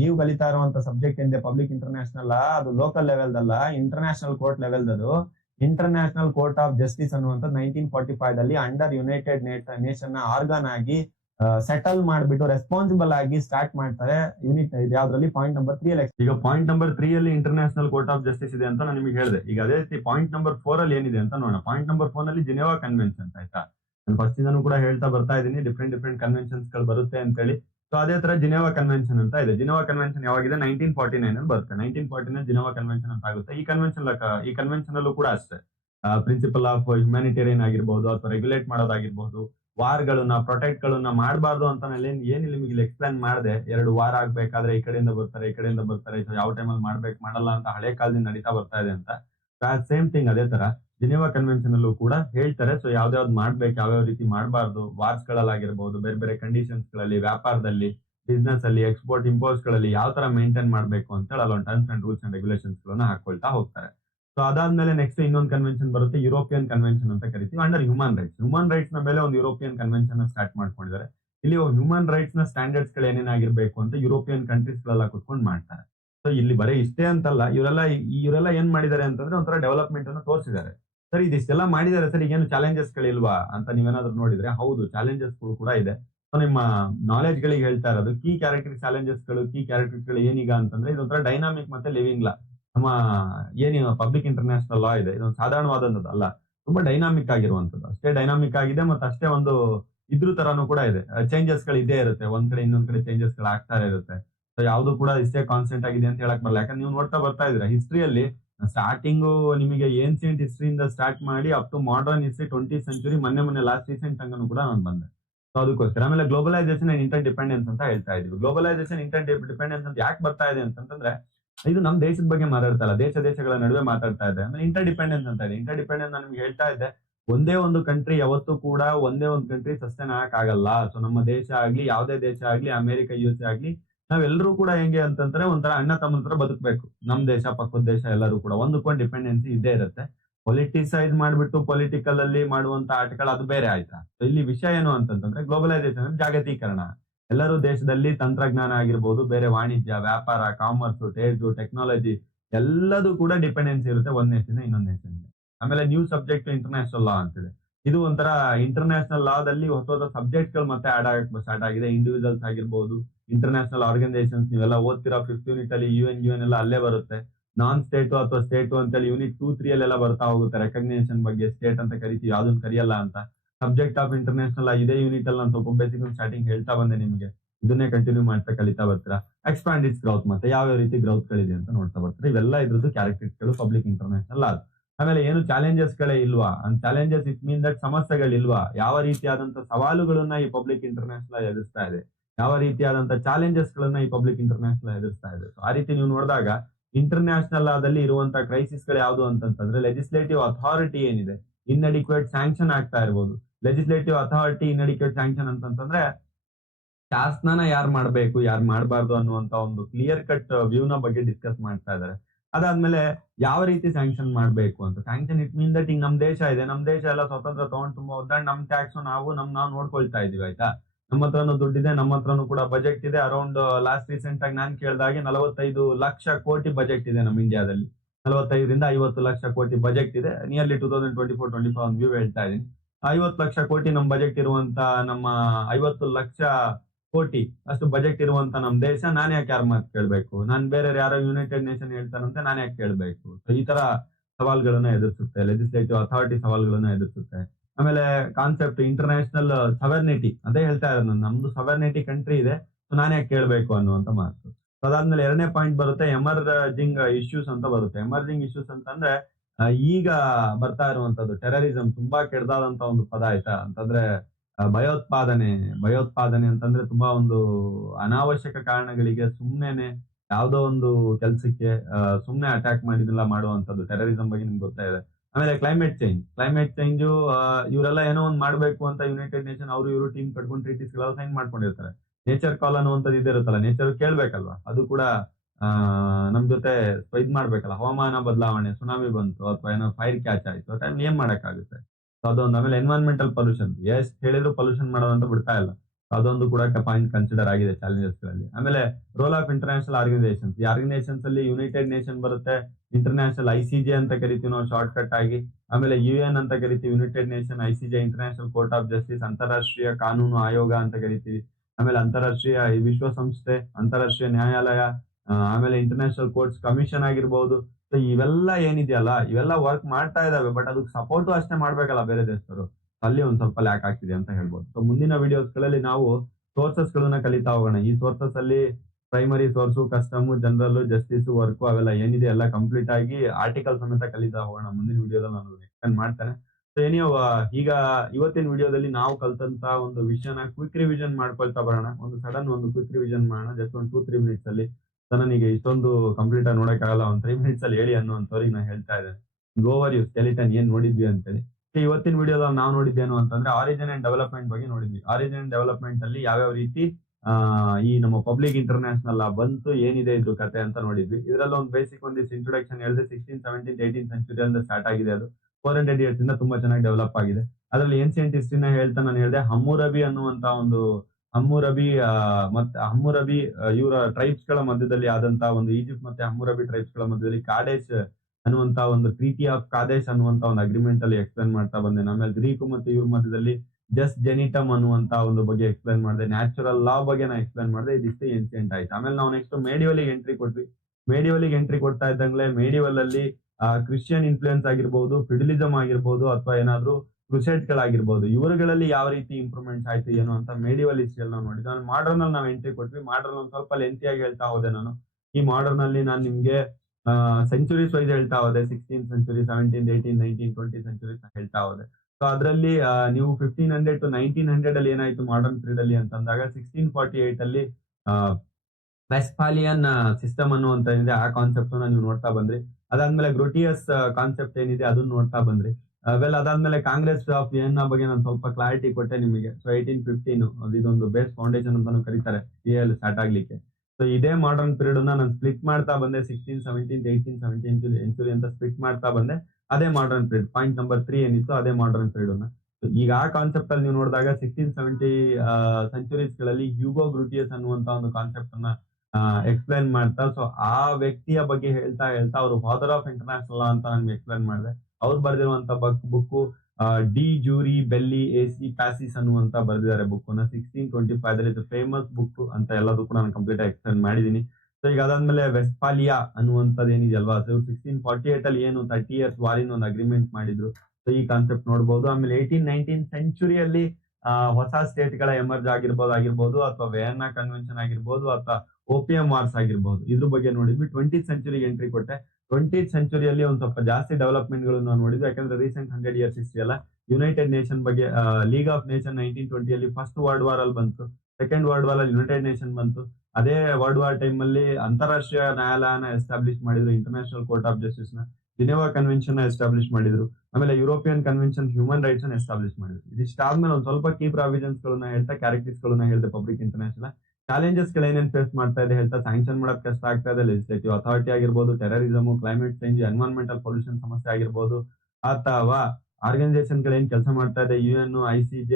ನೀವು ಕಲಿತಾ ಇರುವಂತ ಸಬ್ಜೆಕ್ಟ್ ಏನಿದೆ ಪಬ್ಲಿಕ್ ಇಂಟರ್ನ್ಯಾಷನಲ್, ಅದು ಲೋಕಲ್ ಲೆವೆಲ್ದಲ್ಲ, ಇಂಟರ್ನ್ಯಾಷನಲ್ ಕೋರ್ಟ್ ಲೆವೆಲ್ದದು. ಇಂಟರ್ನ್ಯಾಷನಲ್ ಕೋರ್ಟ್ ಆಫ್ ಜಸ್ಟಿಸ್ ಅನ್ನುವಂತ 1945 ದಲ್ಲಿ ಅಂಡರ್ ಯುನೈಟೆಡ್ ನೇಷನ್ ನ ಆರ್ಗನ್ ಆಗಿ ಸೆಟಲ್ ಮಾಡ್ಬಿಟ್ಟು ರೆಸ್ಪಾನ್ಸಿಬಲ್ ಆಗಿ ಸ್ಟಾರ್ಟ್ ಮಾಡ್ತಾರೆ. ಯೂನಿಟ್ ಯಾವ್ದ್ರಲ್ಲಿ? ಪಾಯಿಂಟ್ ನಂಬರ್ 3 ಅಲ್ಲಿ. ಈಗ ಪಾಯಿಂಟ್ ನಂಬರ್ 3 ಅಲ್ಲಿ ಇಂಟರ್ನ್ಯಾಷನಲ್ ಕೋರ್ಟ್ ಆಫ್ ಜಸ್ಟಿಸ್ ಇದೆ ಅಂತ ನಾನು ನಿಮಗೆ ಹೇಳಿದೆ. ಈಗ ಅದೇ ರೀತಿ ಪಾಯಿಂಟ್ ನಂಬರ್ 4 ಅಲ್ಲಿ ಏನಿದೆ ಅಂತ ನೋಡೋಣ. ಪಾಯಿಂಟ್ ನಂಬರ್ 4 ನಲ್ಲಿ ಜಿನೆವಾ ಕನ್ವೆನ್ಷನ್ ಆಯ್ತಾ. ನಾನು ಫಸ್ಟ್ ಇಂದನೂ ಕೂಡ ಹೇಳ್ತಾ ಬರ್ತಾ ಇದ್ದೀನಿ, ಡಿಫ್ರೆಂಟ್ ಕನ್ವೆನ್ಷನ್ಸ್ ಗಳು ಬರುತ್ತೆ ಅಂತ ಹೇಳಿ. ಸೊ ಅದೇ ತರ ಜಿನೆವಾ ಕನ್ವೆನ್ಷನ್ ಅಂತ ಇದೆ. Geneva convention ಯಾವಾಗಿದೆ? 1949 ಅಲ್ಲಿ ಬರುತ್ತೆ. 1949 ಜಿನೆವಾ ಕನ್ವೆನ್ಷನ್ ಅಂತ ಆಗುತ್ತೆ. ಈ ಕನ್ವೆನ್ಷನ್ ಅಲ್ಲೂ ಕೂಡ ಅಷ್ಟೇ, ಪ್ರಿನ್ಸಿಪಲ್ ಆಫ್ ಹ್ಯುಮ್ಯಾನಿಟೇರಿಯನ್ ಆಗಿರ್ಬಹುದು, ಅಥವಾ ರೆಗ್ಯುಲೇಟ್ ಮಾಡೋದಾಗಿರ್ಬಹುದು, ವಾರ್ಗಳನ್ನ ಪ್ರೊಟೆಕ್ಟ್ ಗಳನ್ನ ಮಾಡಬಾರ್ದು ಅಂತ ಏನಿಲ್ಲ ನಿಮಗೆ ಎಕ್ಸ್ಪ್ಲೈನ್ ಮಾಡಿದೆ. 2 ವಾರ್ ಆಗ್ಬೇಕಾದ್ರೆ ಈ ಕಡೆಯಿಂದ ಬರ್ತಾರೆ, ಯಾವ ಟೈಮಲ್ಲಿ ಮಾಡಲ್ಲ ಅಂತ ಹಳೆ ಕಾಲದಿಂದ ನಡೀತಾ ಬರ್ತಾ ಇದೆ ಅಂತ. ಸೇಮ್ ಥಿಂಗ್ ಅದೇ ತರ ಜಿನೆವಾ ಕನ್ವೆನ್ಷನ್ ಅಲ್ಲೂ ಕೂಡ ಹೇಳ್ತಾರೆ. ಸೊ ಯಾವ್ದಾವ್ದು ಮಾಡ್ಬೇಕು, ಯಾವ್ಯಾವ ರೀತಿ ಮಾಡಬಾರ್ದು, ವಾರ್ಸ್ ಗಳಲ್ಲಾಗಿರ್ಬಹುದು, ಬೇರೆ ಕಂಡೀಷನ್ಸ್ ಗಳಲ್ಲಿ, ವ್ಯಾಪಾರದಲ್ಲಿ, ಬಿಸ್ನೆಸ್ ಅಲ್ಲಿ, ಎಕ್ಸ್ಪೋರ್ಟ್ ಇಂಪೋರ್ಟ್ಸ್ ಗಳಲ್ಲಿ ಯಾವ ತರ ಮೇಂಟೈನ್ ಮಾಡ್ಬೇಕು ಅಂತ ಹೇಳಿ ಅಲ್ಲೊಂದು terms and rules and regulations ಗಳನ್ನ ಹಾಕೊಳ್ತಾ ಹೋಗ್ತಾರೆ. ಸೊ ಅದಾದ್ಮೇಲೆ ನೆಕ್ಸ್ಟ್ ಇನ್ನೊಂದು ಕನ್ವೆನ್ಷನ್ ಬರುತ್ತೆ, ಯುರೋಪಿಯನ್ ಕನ್ವೆನ್ಷನ್ ಅಂತ ಕರಿತೀವಿ. ಅಂಡರ್ ಹ್ಯೂಮನ್ ರೈಟ್ಸ್ ನ ಮೇಲೆ ಒಂದು ಯುರೋಪಿಯನ್ ಕನ್ವೆನ್ಷನ್ ಸ್ಟಾರ್ಟ್ ಮಾಡ್ಕೊಂಡಿದ್ದಾರೆ. ಇಲ್ಲಿ ಹ್ಯೂಮನ್ ರೈಟ್ಸ್ ನ ಸ್ಟ್ಯಾಂಡರ್ಡ್ಸ್ ಗಳು ಏನೇನಾಗಿರ್ಬೇಕು ಅಂತ ಯುರೋಪಿಯನ್ ಕಂಟ್ರೀಸ್ ಗಳೆಲ್ಲ ಕುತ್ಕೊಂಡು ಮಾಡ್ತಾರೆ. ಸೊ ಇಲ್ಲಿ ಬರೀ ಇಷ್ಟೇ ಅಂತಲ್ಲ, ಇವರೆಲ್ಲ ಏನ್ ಮಾಡಿದ್ದಾರೆ ಅಂತಂದ್ರೆ ಒಂಥರ ಡೆವಲಪ್ಮೆಂಟ್ ಅನ್ನು ತೋರಿಸಿದ್ದಾರೆ. ಸರ್ ಇದಿಷ್ಟೆಲ್ಲ ಮಾಡಿದ್ದಾರೆ, ಸರ್ ಈಗೇನು ಚಾಲೆಂಜಸ್ ಗಳಿಲ್ವಾ ಅಂತ ನೀವೇನಾದ್ರೂ ನೋಡಿದ್ರೆ, ಹೌದು ಚಾಲೆಂಜಸ್ ಗಳು ಕೂಡ ಇದೆ. ಸೊ ನಿಮ್ಮ ನಾಲೆಜ್ ಗಳಿಗೆ ಹೇಳ್ತಾ ಇರೋದು ಕೀ ಕ್ಯಾರೆಕ್ಟರ್ಸ್ ಗಳು ಏನೀಗ ಅಂತಂದ್ರೆ, ಇದೊಂಥರ ಡೈನಾಮಿಕ್ ಮತ್ತೆ ಲಿವಿಂಗ್ ಲಾ. ನಮ್ಮ ಏನು ಪಬ್ಲಿಕ್ ಇಂಟರ್ನ್ಯಾಷನಲ್ ಲಾ ಇದೆ, ಇದೊಂದು ಸಾಧಾರಣವಾದದ್ದು ಅಲ್ಲ, ತುಂಬಾ ಡೈನಾಮಿಕ್ ಆಗಿರುವಂತದ್ದು. ಅಷ್ಟೇ ಡೈನಾಮಿಕ್ ಆಗಿದೆ, ಮತ್ತೆ ಅಷ್ಟೇ ಒಂದು ಇದ್ರ ತರಾನು ಕೂಡ ಇದೆ. ಚೇಂಜಸ್ ಗಳು ಇದೇ ಇರುತ್ತೆ, ಒಂದ್ ಕಡೆ ಇನ್ನೊಂದ್ ಕಡೆ ಚೇಂಜಸ್ ಗಳು ಆಗ್ತಾ ಇರುತ್ತೆ. ಸೊ ಯಾವ್ದು ಕೂಡ ಇಷ್ಟೇ ಕಾನ್ಸ್ಟೆಂಟ್ ಆಗಿದೆ ಅಂತ ಹೇಳಕ್ ಬರಲ್ಲ. ಯಾಕಂದ್ರೆ ನೀವು ನೋಡ್ತಾ ಬರ್ತಾ ಇದ್ದೀರಾ ಹಿಸ್ಟ್ರಿಯಲ್ಲಿ, ಸ್ಟಾರ್ಟಿಂಗ್ ನಿಮಗೆ ಏನ್ಸಿಯಂಟ್ ಹಿಸ್ಟ್ರಿಯಿಂದ ಸ್ಟಾರ್ಟ್ ಮಾಡಿ up to modern history, 20th century, ಮೊನ್ನೆ ಲಾಸ್ಟ್ ರೀಸೆಂಟ್ ತನಕ ಕೂಡ ನಾನು ಬಂದೆ. ಸೊ ಅದಕ್ಕೋಸ್ಕರ ಆಮೇಲೆ ಗ್ಲೋಬಲೈಸೇಷನ್ ಅಂಡ್ ಇಂಟರ್ ಡಿಪೆಂಡೆನ್ಸ್ ಅಂತ ಹೇಳ್ತಾ ಇದೀವಿ. ಗ್ಲೋಬಲೈಸೇಷನ್ ಇಂಟರ್ ಡಿಪೆಂಡೆನ್ಸ್ ಅಂತ ಯಾಕೆ ಬರ್ತಾ ಇದೆ ಅಂತಂದ್ರೆ, ಇದು ನಮ್ಮ ದೇಶದ ಬಗ್ಗೆ ಮಾತಾಡ್ತಾ ಇಲ್ಲ, ದೇಶಗಳ ನಡುವೆ ಮಾತಾಡ್ತಾ ಇದೆ. ಆಮೇಲೆ ಇಂಟರ್ ಡಿಪೆಂಡೆನ್ಸ್ ಅಂತ ಇದೆ. ಇಂಟರ್ ಡಿಪೆಂಡೆನ್ಸ್ ನಾನು ನಿಮ್ಗೆ ಹೇಳ್ತಾ ಇದ್ದೆ, ಒಂದೇ ಒಂದು ಕಂಟ್ರಿ ಯಾವತ್ತೂ ಕೂಡ ಒಂದೇ ಒಂದು ಕಂಟ್ರಿ ಸಸ್ಟೈನ್ ಆಗಲ್ಲ. ಸೊ ನಮ್ಮ ದೇಶ ಆಗ್ಲಿ, ಯಾವುದೇ ದೇಶ ಆಗ್ಲಿ, ಅಮೆರಿಕ, USA ಆಗ್ಲಿ, ನಾವೆಲ್ಲರೂ ಕೂಡ ಹೆಂಗೆ ಅಂತಂದ್ರೆ ಒಂಥರ ಅಣ್ಣ ತಮ್ಮನ ತರ ಬದುಕಬೇಕು. ನಮ್ ದೇಶ, ಪಕ್ಕದ ದೇಶ ಎಲ್ಲರೂ ಕೂಡ ಒಂದಕ್ಕೊಂದು ಡಿಪೆಂಡೆನ್ಸಿ ಇದ್ದೇ ಇರುತ್ತೆ. ಪೊಲಿಟಿಸೈಸ್ ಮಾಡ್ಬಿಟ್ಟು ಪೊಲಿಟಿಕಲ್ ಅಲ್ಲಿ ಮಾಡುವಂತ ಆಟಗಳು ಅದು ಬೇರೆ ಆಯ್ತಾ. ಸೊ ಇಲ್ಲಿ ವಿಷಯ ಏನು ಅಂತಂದ್ರೆ, ಗ್ಲೋಬಲೈಸೇಷನ್, ಜಾಗತೀಕರಣ. ಎಲ್ಲರೂ ದೇಶದಲ್ಲಿ ತಂತ್ರಜ್ಞಾನ ಆಗಿರ್ಬೋದು, ಬೇರೆ ವಾಣಿಜ್ಯ, ವ್ಯಾಪಾರ, ಕಾಮರ್ಸ್, ಟ್ರೇಡ್, ಟೆಕ್ನಾಲಜಿ ಎಲ್ಲದೂ ಕೂಡ ಡಿಪೆಂಡೆನ್ಸಿ ಇರುತ್ತೆ ಒಂದ್ ನೇಷನ್ ಇನ್ನೊಂದ್ ನೇಷನ್. ಆಮೇಲೆ ನ್ಯೂ ಸಬ್ಜೆಕ್ಟ್ ಇಂಟರ್ನ್ಯಾಷನಲ್ ಲಾ ಅಂತಿದೆ. ಇದು ಒಂಥರ ಇಂಟರ್ನ್ಯಾಷನಲ್ ಲಾದಲ್ಲಿ ಹೊಸ ಸಬ್ಜೆಕ್ಟ್ ಗಳು ಮತ್ತೆ ಆಡ್ ಆಗಕ್ಕೆ ಸ್ಟಾರ್ಟ್ ಆಗಿದೆ. ಇಂಡಿವಿಜುವಲ್ಸ್ ಆಗಿರ್ಬೋದು, ಇಂಟರ್ನ್ಯಾಷನಲ್ ಆರ್ಗನೈಸೇಷನ್ಸ್, ನೀವೆಲ್ಲ ಓದ್ತಿರೋ 5th ಯೂನಿಟ್ ಅಲ್ಲಿ UN ಎಲ್ಲ ಅಲ್ಲೇ ಬರುತ್ತೆ. ನಾನ್ ಸ್ಟೇಟು ಅಥವಾ ಸ್ಟೇಟು ಅಂತೇಳಿ ಯೂನಿಟ್ 2, 3 ಅಲ್ಲೆಲ್ಲ ಬರ್ತಾ ಹೋಗುತ್ತೆ. ರೆಕಗ್ನೇಷನ್ ಬಗ್ಗೆ ಸ್ಟೇಟ್ ಅಂತ ಕರಿತೀವಿ, ಯಾವ್ದನ್ನ ಕರಿಯಲ್ಲ ಅಂತ. ಸಬ್ಜೆಕ್ಟ್ ಆಫ್ ಇಂಟರ್ನ್ಯಾಷನಲ್ ಇದೇ ಯೂನಿಟ್ ಅಲ್ಲಿ ನಾನು ಸ್ವಲ್ಪ ಬೇಸಿಕ್ ಸ್ಟಾರ್ಟಿಂಗ್ ಹೇಳ್ತಾ ಬಂದೆ ನಿಮಗೆ. ಇದನ್ನೇ ಕಂಟಿನ್ಯೂ ಮಾಡ್ತಾ ಕಲಿತಾ ಬರ್ತೀರಾ. ಎಕ್ಸ್ಪಾಂಡ್ ಇಟ್ಸ್ ಗ್ರೌತ್, ಮತ್ತೆ ಯಾವ ರೀತಿ ಗ್ರೌತ್ ಗಳಿದೆ ಅಂತ ನೋಡ್ತಾ ಬರ್ತೀರಾ. ಇವೆಲ್ಲ ಇದ್ರದ್ದು ಕ್ಯಾರೆಕ್ಟರಿಸ್ಟಿಕ್ಸ್ ಪಬ್ಲಿಕ್ ಇಂಟರ್ನ್ಯಾಷನಲ್ ಆದ. ಆಮೇಲೆ ಏನು ಚಾಲೆಂಜಸ್ ಗಳೇ ಇಲ್ವಾ? ಚಾಲೆಂಜಸ್ ಇಟ್ ಮೀನ್ ದಟ್ ಸಮಸ್ಯೆಗಳಿಲ್ವಾ? ಯಾವ ರೀತಿಯಾದಂತ ಸವಾಲುಗಳನ್ನ ಈ ಪಬ್ಲಿಕ್ ಇಂಟರ್ನ್ಯಾಷನಲ್ ಎದುರಿಸ್ತಾ ಇದೆ, ಯಾವ ರೀತಿಯಾದಂತ ಚಾಲೆಂಜಸ್ ಗಳನ್ನ ಈ ಪಬ್ಲಿಕ್ ಇಂಟರ್ನ್ಯಾಷನಲ್ ಎದುರಿಸ್ತಾ ಇದೆ. ಆ ರೀತಿ ನೀವು ನೋಡಿದಾಗ ಇಂಟರ್ನ್ಯಾಷನಲ್ ಆದಲ್ಲಿ ಇರುವಂತಹ ಕ್ರೈಸಿಸ್ ಗಳು ಯಾವುದು ಅಂತಂತಂದ್ರೆ, ಲೆಜಿಸ್ಲೇಟಿವ್ ಅಥಾರಿಟಿ ಏನಿದೆ, ಇನ್ಅಡಿಕ್ವೇಟ್ ಸ್ಯಾಂಕ್ಷನ್ ಆಗ್ತಾ ಇರ್ಬೋದು. ಲೆಜಿಸ್ಲೇಟಿವ್ ಅಥಾರಿಟಿ ಇನ್ಅಡಿಕ್ವೇಟ್ ಸ್ಯಾಂಕ್ಷನ್ ಅಂತಂತಂದ್ರೆ ಶಾಸನನ ಯಾರು ಮಾಡ್ಬೇಕು, ಯಾರು ಮಾಡಬಾರ್ದು ಅನ್ನುವಂತ ಒಂದು ಕ್ಲಿಯರ್ ಕಟ್ ವ್ಯೂನ ಬಗ್ಗೆ ಡಿಸ್ಕಸ್ ಮಾಡ್ತಾ ಇದ್ದಾರೆ. ಅದಾದ್ಮೇಲೆ ಯಾವ ರೀತಿ ಸ್ಯಾಂಕ್ಷನ್ ಮಾಡ್ಬೇಕು ಅಂತ. ಸ್ಯಾಂಕ್ಷನ್ ಇಟ್ ಮೀನ್ ದಟ್ ಈಗ ನಮ್ ದೇಶ ಇದೆ, ನಮ್ ದೇಶ ಎಲ್ಲ ಸ್ವತಂತ್ರ ತಗೊಂಡ್ ತುಂಬಾ ಉದ್ದಾಡ್ ನಮ್ ಟ್ಯಾಕ್ಸ್ ನಾವು ನೋಡ್ಕೊಳ್ತಾ ಇದೀವಿ, ಆಯ್ತಾ. ನಮ್ಮ ಹತ್ರನು ದುಡ್ಡಿದೆ, ನಮ್ಮ ಹತ್ರನು ಕೂಡ ಬಜೆಟ್ ಇದೆ. ಅರೌಂಡ್ ಲಾಸ್ಟ್ ರೀಸೆಂಟ್ ಆಗಿ ನಾನ್ ಕೇಳಿದಾಗೆ 45 ಲಕ್ಷ ಕೋಟಿ ಬಜೆಟ್ ಇದೆ ನಮ್ಮ ಇಂಡಿಯಾದಲ್ಲಿ. 45ರಿಂದ 50 ಲಕ್ಷ ಕೋಟಿ ಬಜೆಟ್ ಇದೆ. ನಿಯರ್ಲಿ 2024-25 ಒಂದು ವ್ಯೂ ಹೇಳ್ತಾ ಇದೀನಿ. 50 ಲಕ್ಷ ಕೋಟಿ ನಮ್ ಬಜೆಟ್ ಇರುವಂತ, ನಮ್ಮ 50 ಲಕ್ಷ ಕೋಟಿ ಅಷ್ಟು ಬಜೆಟ್ ಇರುವಂತ ನಮ್ ದೇಶ, ನಾನ್ ಯಾಕೆ ಯಾರ ಮಾತು ಕೇಳ್ಬೇಕು? ನಾನ್ ಬೇರೆ ಯಾರೋ ಯುನೈಟೆಡ್ ನೇಷನ್ ಹೇಳ್ತಾರಂತೆ ನಾನ್ ಯಾಕೆ ಕೇಳ್ಬೇಕು? ಸೊ ಈ ತರ ಸವಾಲ್ಗಳನ್ನ ಎದುರಿಸುತ್ತೆ ಲೆಜಿಸ್ಲೇಟಿವ್ ಅಥಾರಿಟಿ, ಸವಾಲ್ಗಳನ್ನ ಎದುರಿಸುತ್ತೆ. ಆಮೇಲೆ ಕಾನ್ಸೆಪ್ಟ್ ಇಂಟರ್ನ್ಯಾಷನಲ್ ಸವರ್ನಿಟಿ, ಅದೇ ಹೇಳ್ತಾ ಇರೋದು, ನಮ್ದು ಸವರ್ನಿಟಿ ಕಂಟ್ರಿ ಇದೆ, ಸೊ ನಾನ್ ಯಾಕೆ ಕೇಳ್ಬೇಕು ಅನ್ನುವಂತ ಮಾತು. ಅದಾದ್ಮೇಲೆ ಎರಡನೇ ಪಾಯಿಂಟ್ ಬರುತ್ತೆ ಎಮರ್ಜಿಂಗ್ ಇಶ್ಯೂಸ್ ಅಂತ ಬರುತ್ತೆ. ಎಮರ್ಜಿಂಗ್ ಇಶ್ಯೂಸ್ ಅಂತಂದ್ರೆ ಈಗ ಬರ್ತಾ ಇರುವಂತದ್ದು ಟೆರರಿಸಂ, ತುಂಬಾ ಕೆಡದಾದಂತ ಒಂದು ಪದ, ಆಯ್ತಾ. ಅಂತಂದ್ರೆ ಭಯೋತ್ಪಾದನೆ ಅಂತಂದ್ರೆ ತುಂಬಾ ಒಂದು ಅನಾವಶ್ಯಕ ಕಾರಣಗಳಿಗೆ ಸುಮ್ನೆನೆ ಯಾವ್ದೋ ಒಂದು ಕೆಲ್ಸಕ್ಕೆ ಸುಮ್ನೆ ಅಟ್ಯಾಕ್ ಮಾಡಿದೆಲ್ಲ ಮಾಡುವಂತದ್ದು ಟೆರರಿಸಂ ಬಗ್ಗೆ ನಿಮ್ಗೆ ಗೊತ್ತಾ ಇದೆ. ಆಮೇಲೆ ಕ್ಲೈಮೇಟ್ ಚೇಂಜ್ ಇವರೆಲ್ಲ ಏನೋ ಒಂದ್ ಮಾಡ್ಬೇಕು ಅಂತ ಯುನೈಟೆಡ್ ನೇಷನ್ ಅವರು ಇವರು ಟೀಮ್ ಕಟ್ಕೊಂಡು ಟ್ರೀಟೀಸ್ ಗಳೆಲ್ಲ ಸೈನ್ ಮಾಡ್ಕೊಂಡಿರ್ತಾರೆ. ನೇಚರ್ ಕಾಲ್ ಅನ್ನುವಂಥದ್ದು ಇದೇ ಇರುತ್ತಲ್ಲ, ನೇಚರ್ ಕೇಳ್ಬೇಕಲ್ವಾ, ಅದು ಕೂಡ ನಮ್ ಜೊತೆ ಇದ್ ಮಾಡ್ಬೇಕಲ್ಲ. ಹವಾಮಾನ ಬದಲಾವಣೆ, ಸುನಾಮಿ ಬಂತು ಅಥವಾ ಏನೋ ಫೈರ್ ಕ್ಯಾಚ್ ಆಯ್ತು, ಆ ಟೈಮ್ ಏನ್ ಮಾಡಕ್ಕಾಗುತ್ತೆ. ಅದೊಂದು. ಆಮೇಲೆ ಎನ್ವೈರನ್ಮೆಂಟಲ್ ಪೊಲ್ಯೂಷನ್, ಎಷ್ಟ್ ಹೇಳಿದ್ರು ಪೊಲ್ಯೂಷನ್ ಮಾಡೋದಂತ ಬಿಡ್ತಾ ಇಲ್ಲ. ಅದೊಂದು ಕೂಡ ಪಾಯಿಂಟ್ ಕನ್ಸಿಡರ್ ಆಗಿದೆ ಚಾಲೆಂಜಸ್ ಗಳಲ್ಲಿ. ಆಮೇಲೆ ರೋಲ್ ಆಫ್ ಇಂಟರ್ನ್ಯಾಷನಲ್ ಆರ್ಗನೈಸೇಷನ್ಸ್, ಈ ಆರ್ಗನೈಸೇಷನ್ಸ್ ಅಲ್ಲಿ ಯುನೈಟೆಡ್ ನೇಷನ್ ಬರುತ್ತೆ, ಇಂಟರ್ನ್ಯಾಷನಲ್ ಐಸಿಜೆ ಅಂತ ಕರಿತೀವಿ ನಾವು ಶಾರ್ಟ್ ಕಟ್ ಆಗಿ. ಆಮೇಲೆ ಯುಎನ್ ಅಂತ ಕರಿತೀವಿ, United nation, ICJ international court of justice, ಅಂತಾರಾಷ್ಟ್ರೀಯ ಕಾನೂನು ಆಯೋಗ ಅಂತ ಕರಿತೀವಿ. ಆಮೇಲೆ ಅಂತಾರಾಷ್ಟ್ರೀಯ ವಿಶ್ವಸಂಸ್ಥೆ, ಅಂತಾರಾಷ್ಟ್ರೀಯ ನ್ಯಾಯಾಲಯ, ಆಮೇಲೆ ಇಂಟರ್ನ್ಯಾಷನಲ್ ಕೋರ್ಟ್ಸ್ ಕಮಿಷನ್ ಆಗಿರ್ಬಹುದು. ಸೊ ಇವೆಲ್ಲ ಏನಿದೆಯಲ್ಲ, ಇವೆಲ್ಲ ವರ್ಕ್ ಮಾಡ್ತಾ ಇದಾವೆ, ಬಟ್ ಅದಕ್ಕೆ ಸಪೋರ್ಟ್ ಅಷ್ಟೇ ಮಾಡ್ಬೇಕಲ್ಲ ಬೇರೆ ದೇಶದವರು. ಅಲ್ಲಿ ಒಂದ್ ಸ್ವಲ್ಪ ಲ್ಯಾಕ್ ಆಗ್ತಿದೆ ಅಂತ ಹೇಳ್ಬೋದು. ಸೊ ಮುಂದಿನ ವಿಡಿಯೋಸ್ ಗಳಲ್ಲಿ ನಾವು ಸೋರ್ಸಸ್ ಗಳನ್ನ ಕಲಿತಾ ಹೋಗೋಣ. ಈ ಸೋರ್ಸಸ್ ಅಲ್ಲಿ primary source, custom, general, justice, work ಅವೆಲ್ಲ ಏನಿದೆ ಎಲ್ಲ ಕಂಪ್ಲೀಟ್ ಆಗಿ ಆರ್ಟಿಕಲ್ ಸಮೇತ ಕಲಿತಾ ಹೋಗೋಣ. ಮುಂದಿನ ವಿಡಿಯೋದಲ್ಲಿ ನಾನು ಎಕ್ಸ್ಪ್ಲೇನ್ ಮಾಡ್ತೇನೆ. ಸೊ ಈಗ ಇವತ್ತಿನ ವಿಡಿಯೋದಲ್ಲಿ ನಾವು ಕಲ್ತಂತ ಒಂದು ವಿಷಯನ ಕ್ವಿಕ್ ರಿವಿಷನ್ ಮಾಡ್ಕೊಳ್ತಾ ಬರೋಣ. ಒಂದು ಕ್ವಿಕ್ ರಿವಿಷನ್ ಮಾಡೋಣ, ಜಸ್ಟ್ ಒಂದು 2-3 ಮಿನಿಟ್ಸ್ ಅಲ್ಲಿ. ನನಗೆ ಇಷ್ಟೊಂದು ಕಂಪ್ಲೀಟ್ ಆಗಿ ನೋಡಕ್ಕಾಗಲ್ಲ, ಒಂದು 3 ಮಿನಿಟ್ಸ್ ಅಲ್ಲಿ ಹೇಳಿ ಅನ್ನುವಂಥವ್ರಿಗೆ ನಾನು ಹೇಳ್ತಾ ಇದ್ದೇನೆ. ಓವರ್ ಯು ಸ್ಕೆಲಿಟನ್ ಏನ್ ನೋಡಿದ್ವಿ ಅಂತೇಳಿ. ಇವತ್ತಿನ ವಿಡಿಯೋದಲ್ಲಿ ನಾವು ನೋಡಿದ್ದೇನು ಅಂತಂದ್ರೆ ಆರಿಜಿನ್ ಅಂಡ್ ಡೆವಲಪ್ಮೆಂಟ್ ಬಗ್ಗೆ ನೋಡಿದ್ವಿ. ಆರಿಜಿನ್ ಅಂಡ್ ಡೆವಲಪ್ಮೆಂಟ್ ಅಲ್ಲಿ ಯಾವ್ಯಾವ ರೀತಿ ಈ ನಮ್ಮ ಪಬ್ಲಿಕ್ ಇಂಟರ್ನ್ಯಾಷನಲ್ ಬಂತು, ಏನಿದೆ ಇದ್ರ ಕತೆ ಅಂತ ನೋಡಿದ್ವಿ. ಇದರಲ್ಲಿ ಒಂದು ಬೇಸಿಕ್ ಒಂದಿಷ್ಟು ಇಂಟ್ರೊಡಕ್ಷನ್ ಹೇಳಿದೆ. 16th, 17th, 18th ಸೆಂಚುರಿಯಿಂದ ಸ್ಟಾರ್ಟ್ ಆಗಿದೆ. ಅದು 400 ಇಯರ್ಸ್ ಇಂದ ತುಂಬಾ ಚೆನ್ನಾಗಿ ಡೆವಲಪ್ ಆಗಿದೆ. ಅದರಲ್ಲಿ ಏನ್ಸಿಯಂಟ್ ಹಿಸ್ಟ್ರಿನ ಹೇಳ್ತಾ ನಾನು ಹೇಳಿದೆ. ಹಮ್ಮುರಬಿ ಇವರ ಟ್ರೈಬ್ಸ್ ಗಳ ಮಧ್ಯದಲ್ಲಿ ಆದಂತಹ ಒಂದು ಈಜಿಪ್ಟ್ ಮತ್ತೆ ಹಮ್ಮುರಬಿ ಟ್ರೈಬ್ಸ್ ಗಳ ಮಧ್ಯದಲ್ಲಿ ಕಾಡೇಶ್ ಅನ್ನುವಂತ ಒಂದು ಟ್ರೀಟಿ ಆಫ್ ಕಾದೇಶ್ ಅನ್ನುವಂತ ಒಂದು ಅಗ್ರಿಮೆಂಟ್ ಅಲ್ಲಿ ಎಕ್ಸ್ಪ್ಲೇನ್ ಮಾಡ್ತಾ ಬಂದೆ. ಆಮೇಲೆ ಗ್ರೀಕ್ ಮತ್ತೆ ಇವ್ರ ಮಧ್ಯದಲ್ಲಿ ಜಸ್ಟ್ ಜೆನಿಟಮ್ ಅನ್ನುವಂತ ಒಂದು ಬಗ್ಗೆ ಎಕ್ಸ್ಪ್ಲೇನ್ ಮಾಡಿದೆ. ನ್ಯಾಚುರಲ್ ಲಾ ಬಗ್ಗೆ ನಾನು ಎಕ್ಸ್ಪ್ಲೇನ್ ಮಾಡಿದೆ. ಇದಿಷ್ಟು ಏನ್ಸಿಯಂಟ್ ಆಯ್ತು. ಆಮೇಲೆ ನಾವು ನೆಕ್ಸ್ಟ್ ಮೇಡಿವಲಿಗೆ ಎಂಟ್ರಿ ಕೊಟ್ವಿ. ಮೇಡಿವಲಿಗೆ ಎಂಟ್ರಿ ಕೊಡ್ತಾ ಇದ್ದಂಗ್ಲೆ ಮೇಡಿವಲ್ ಅಲ್ಲಿ ಕ್ರಿಶ್ಚಿಯನ್ ಇನ್ಫ್ಲೂಯೆನ್ಸ್ ಆಗಿರ್ಬೋದು, ಫಿಡಲಿಸಮ್ ಆಗಿರ್ಬೋದು, ಅಥವಾ ಏನಾದ್ರು ಕ್ರುಸೇಡ್ ಗಳಾಗಿರ್ಬೋದು, ಇವರುಗಳಲ್ಲಿ ಯಾವ ರೀತಿ ಇಂಪ್ರೂವ್ಮೆಂಟ್ಸ್ ಆಯ್ತು ಏನು ಅಂತ ಮೇಡಿವಲ್ ಹಿಸ್ಟ್ರಿಯಲ್ಲಿ ನಾವು ನೋಡಿದ್ವಿ. ಆಮೇಲೆ ಮಾಡರ್ನ್ ಅಲ್ಲಿ ನಾವು ಎಂಟ್ರಿ ಕೊಟ್ವಿ. ಮಾಡರ್ನ್ ಒಂದು ಸ್ವಲ್ಪ ಲೆಂತಿಯಾಗಿ ಹೇಳ್ತಾ ಹೋದೆ ನಾನು. ಈ ಮಾಡರ್ನ್ ಅಲ್ಲಿ ನಾನು ನಿಮ್ಗೆ ಸೆಂಚುರೀಸ್ ವೈಸ್ ಹೇಳ್ತಾ ಹೋದೆ. 16th century, 17th, 18th, 19th, 20th centuries ಹೇಳ್ತಾ ಹೋದೆ. ಸೊ ಅದರಲ್ಲಿ ನೀವು 1500 to 1900 ಅಲ್ಲಿ ಏನಾಯ್ತು ಮಾಡರ್ನ್ ಪೀರಿಯಡ್ ಅಲ್ಲಿ ಅಂತಂದಾಗ 1648 ಅಲ್ಲಿ ವೆಸ್ಟ್ಫಾಲಿಯನ್ ಸಿಸ್ಟಮ್ ಅನ್ನುವಂತ ಏನಿದೆ ಆ ಕಾನ್ಸೆಪ್ಟ್ ನೀವು ನೋಡ್ತಾ ಬಂದ್ರಿ. ಅದಾದ್ಮೇಲೆ ಗ್ರೋಟಿಯಸ್ ಕಾನ್ಸೆಪ್ಟ್ ಏನಿದೆ ಅದನ್ನ ನೋಡ್ತಾ ಬಂದ್ರಿ. ಅದಾದ್ಮೇಲೆ ಕಾಂಗ್ರೆಸ್ ಆಫ್ ವಿಯೆನ್ನಾ ಬಗ್ಗೆ ನಾನು ಸ್ವಲ್ಪ ಕ್ಲಾರಿಟಿ ಕೊಟ್ಟೆ ನಿಮಗೆ. ಸೊ 1815 ಇದೊಂದು ಬೇಸ್ ಫೌಂಡೇಶನ್ ಅಂತಾನು ಕರೀತಾರೆ ಸ್ಟಾರ್ಟ್ ಆಗ್ಲಿಕ್ಕೆ. ಸೊ ಇದೇ ಮಾಡರ್ನ್ ಪೀರಿಯಡ್ ನಾನು ಸ್ಪ್ಲಿಟ್ ಮಾಡ್ತಾ ಬಂದೆ. 16th, 17th, 18th, 17th century ಅಂತ ಸ್ಪ್ಲಿಟ್ ಮಾಡ್ತಾ ಬಂದೆ. ಅದೇ ಮಾಡರ್ನ್ ಪೀರಿಯಡ್. ಪಾಯಿಂಟ್ ನಂಬರ್ 3 ಏನಿತ್ತು ಅದೇ ಮಾಡರ್ನ್ ಪೀರಿಯಡ್. ಈಗ ಆ ಕಾನ್ಸೆಪ್ಟ್ ಅಲ್ಲಿ ನೀವು ನೋಡಿದಾಗ 1670 ಸೆಂಚುರೀಸ್ ಗಳಲ್ಲಿ ಹ್ಯೂಗೋ ಗ್ರೂಟಿಯಸ್ ಅನ್ನುವಂತ ಒಂದು ಕಾನ್ಸೆಪ್ಟ್ ಅನ್ನ ಎಕ್ಸ್ಪ್ಲೈನ್ ಮಾಡ್ತಾ, ಸೊ ಆ ವ್ಯಕ್ತಿಯ ಬಗ್ಗೆ ಹೇಳ್ತಾ ಅವರು ಫಾದರ್ ಆಫ್ ಇಂಟರ್ನ್ಯಾಷನಲ್ ಅಂತ ನನ್ಗೆ ಎಕ್ಸ್ಪ್ಲೈನ್ ಮಾಡಿದೆ. ಅವ್ರು ಬರೆದಿರುವಂತ book De Jure Belli ac Pacis ಅನ್ನುವಂತ ಬರೆದಿದ್ದಾರೆ ಬುಕ್ ನ 1625 ಫೇಮಸ್ ಬುಕ್ ಅಂತ ಎಲ್ಲದೂ ಕೂಡ ನಾನು ಕಂಪ್ಲೀಟ್ ಆಗಿ ಎಕ್ಸ್ಪ್ಲೈನ್ ಮಾಡಿದೀನಿ. ಸೊ ಈಗ ಅದಾದ್ಮೇಲೆ ವೆಸ್ಪಾಲಿಯಾ ಅನ್ನುವಂಥದ್ದು ಏನಿದೆಯಲ್ವಾ, ಸೊ 1648 ಅಲ್ಲಿ ಏನು 30 ಇಯರ್ಸ್ ವಾರಿನ ಒಂದು ಅಗ್ರಿಮೆಂಟ್ ಮಾಡಿದ್ರು. ಸೊ ಈ ಕಾನ್ಸೆಪ್ಟ್ ನೋಡ್ಬೋದು. ಆಮೇಲೆ 1819 ಸೆಂಚುರಿಯಲ್ಲಿ ಹೊಸ ಸ್ಟೇಟ್ ಗಳ ಎಮರ್ಜ್ ಆಗಿರ್ಬೋದು ಅಥವಾ ವಿಯೆನ್ನಾ ಕನ್ವೆನ್ಷನ್ ಆಗಿರ್ಬೋದು ಅಥವಾ ಓಪಿಯಂ ವಾರ್ಸ್ ಆಗಿರ್ಬೋದು, ಇದ್ರ ಬಗ್ಗೆ ನೋಡಿದ್ವಿ. 20th ಸೆಂಚುರಿಗೆ ಎಂಟ್ರಿ ಕೊಟ್ಟೆ. 20th ಸೆಂಚುರಿಯಲ್ಲಿ ಒಂದ್ ಸ್ವಲ್ಪ ಜಾಸ್ತಿ ಡೆವಲಪ್ಮೆಂಟ್ ಗಳು ನಾವು ನೋಡಿದ್ವಿ. ಯಾಕಂದ್ರೆ ರೀಸೆಂಟ್ 100 ಇಯರ್ಸ್ ಹಿಸ್ಟ್ರಿ ಅಲ್ಲ. ಯುನೈಟೆಡ್ ನೇಷನ್ ಬಗ್ಗೆ, ಲೀಗ್ ಆಫ್ ನೇಷನ್ 1920 ಅಲ್ಲಿ ಫಸ್ಟ್ ವರ್ಲ್ಡ್ ವಾರ್ ಅಲ್ಲಿ ಬಂತು. ಸೆಕೆಂಡ್ ವರ್ಲ್ಡ್ ವಾರ್ ಅಲ್ಲಿ ಯುನೈಟೆಡ್ ನೇಷನ್ ಬಂತು. ಅದೇ ವರ್ಲ್ಡ್ ವಾರ್ ಟೈಮ್ ಅಲ್ಲಿ ಅಂತಾರಾಷ್ಟ್ರೀಯ ನ್ಯಾಯಾಲಯನ ಎಸ್ಟಾಬ್ಲಿಷ್ ಮಾಡಿದ್ರು, ಇಂಟರ್ನ್ಯಾಷನಲ್ ಕೋರ್ಟ್ ಆಫ್ ಜಸ್ಟಿಸ್ ನ. ಜಿನೆವಾ ಕನ್ವೆನ್ಷನ್ ನ ಎಸ್ಟಾಬ್ಲಿಷ್ ಮಾಡಿದ್ರು. ಆಮೇಲೆ ಯುರೋಪಿಯನ್ ಕನ್ವೆನ್ಷನ್ ಹ್ಯೂಮನ್ ರೈಟ್ಸ್ ಅನ್ನು ಎಸ್ಟಾಬ್ಲಿಷ್ ಮಾಡಿದ್ರು. ಇದಿಷ್ಟಾದ್ಮೇಲೆ ಒಂದ್ ಸ್ವಲ್ಪ ಕೀ ಪ್ರಾವಿಷನ್ಸ್ ಗಳನ್ನ ಹೇಳ್ತಾ, ಕ್ಯಾರೆಕ್ಟರ್ಸ್ ಗಳನ್ನ ಹೇಳಿದೆ ಪಬ್ಲಿಕ್ ಇಂಟರ್ನ್ಯಾಷನಲ್. ಚಾಲೆಂಜಸ್ ಗಳು ಏನೇನ್ ಫೇಸ್ ಮಾಡ್ತಾ ಇದೆ ಹೇಳ್ತಾ, ಸ್ಯಾಂಕ್ಷನ್ ಮಾಡೋದ್ ಕಷ್ಟ ಆಗ್ತಾ ಇದೆ. ಲೆಜಿಸ್ಲೇಟಿವ್ ಅಥಾರಿಟಿ ಆಗಿರ್ಬೋದು, terrorism, climate change, environmental pollution ಸಮಸ್ಯೆ ಆಗಿರ್ಬೋದು, ಅಥವಾ ಆರ್ಗನೈಸೇಷನ್ ಗಳು ಏನ್ ಕೆಲಸ ಮಾಡ್ತಾ ಇದೆ, UN, ICJ,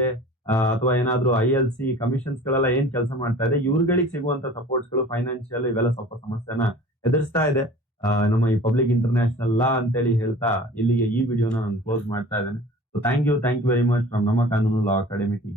ಅಥವಾ ಏನಾದ್ರು ILC ಕಮಿಷನ್ಸ್ ಗಳೆಲ್ಲ ಏನ್ ಕೆಲಸ ಮಾಡ್ತಾ ಇದೆ, ಇವ್ರುಗಳಿಗೆ ಸಿಗುವಂತ ಸಪೋರ್ಟ್ಸ್ ಗಳು, ಫೈನಾನ್ಷಿಯಲ್ ಇವೆಲ್ಲ ಸ್ವಲ್ಪ ಸಮಸ್ಯೆನ ಎದುರಿಸ್ತಾ ಇದೆ ನಮ್ಮ ಈ ಪಬ್ಲಿಕ್ ಇಂಟರ್ನ್ಯಾಷನಲ್ ಲಾ ಅಂತೇಳಿ ಹೇಳ್ತಾ ಇಲ್ಲಿಗೆ ಈ ವಿಡಿಯೋನ ನಾನು ಕ್ಲೋಸ್ ಮಾಡ್ತಾ ಇದ್ದೇನೆ. So thank you very much from ನಮ್ಮ ಕಾನೂನು ಲಾ ಅಕಾಡೆಮಿ ಟೀಮ್.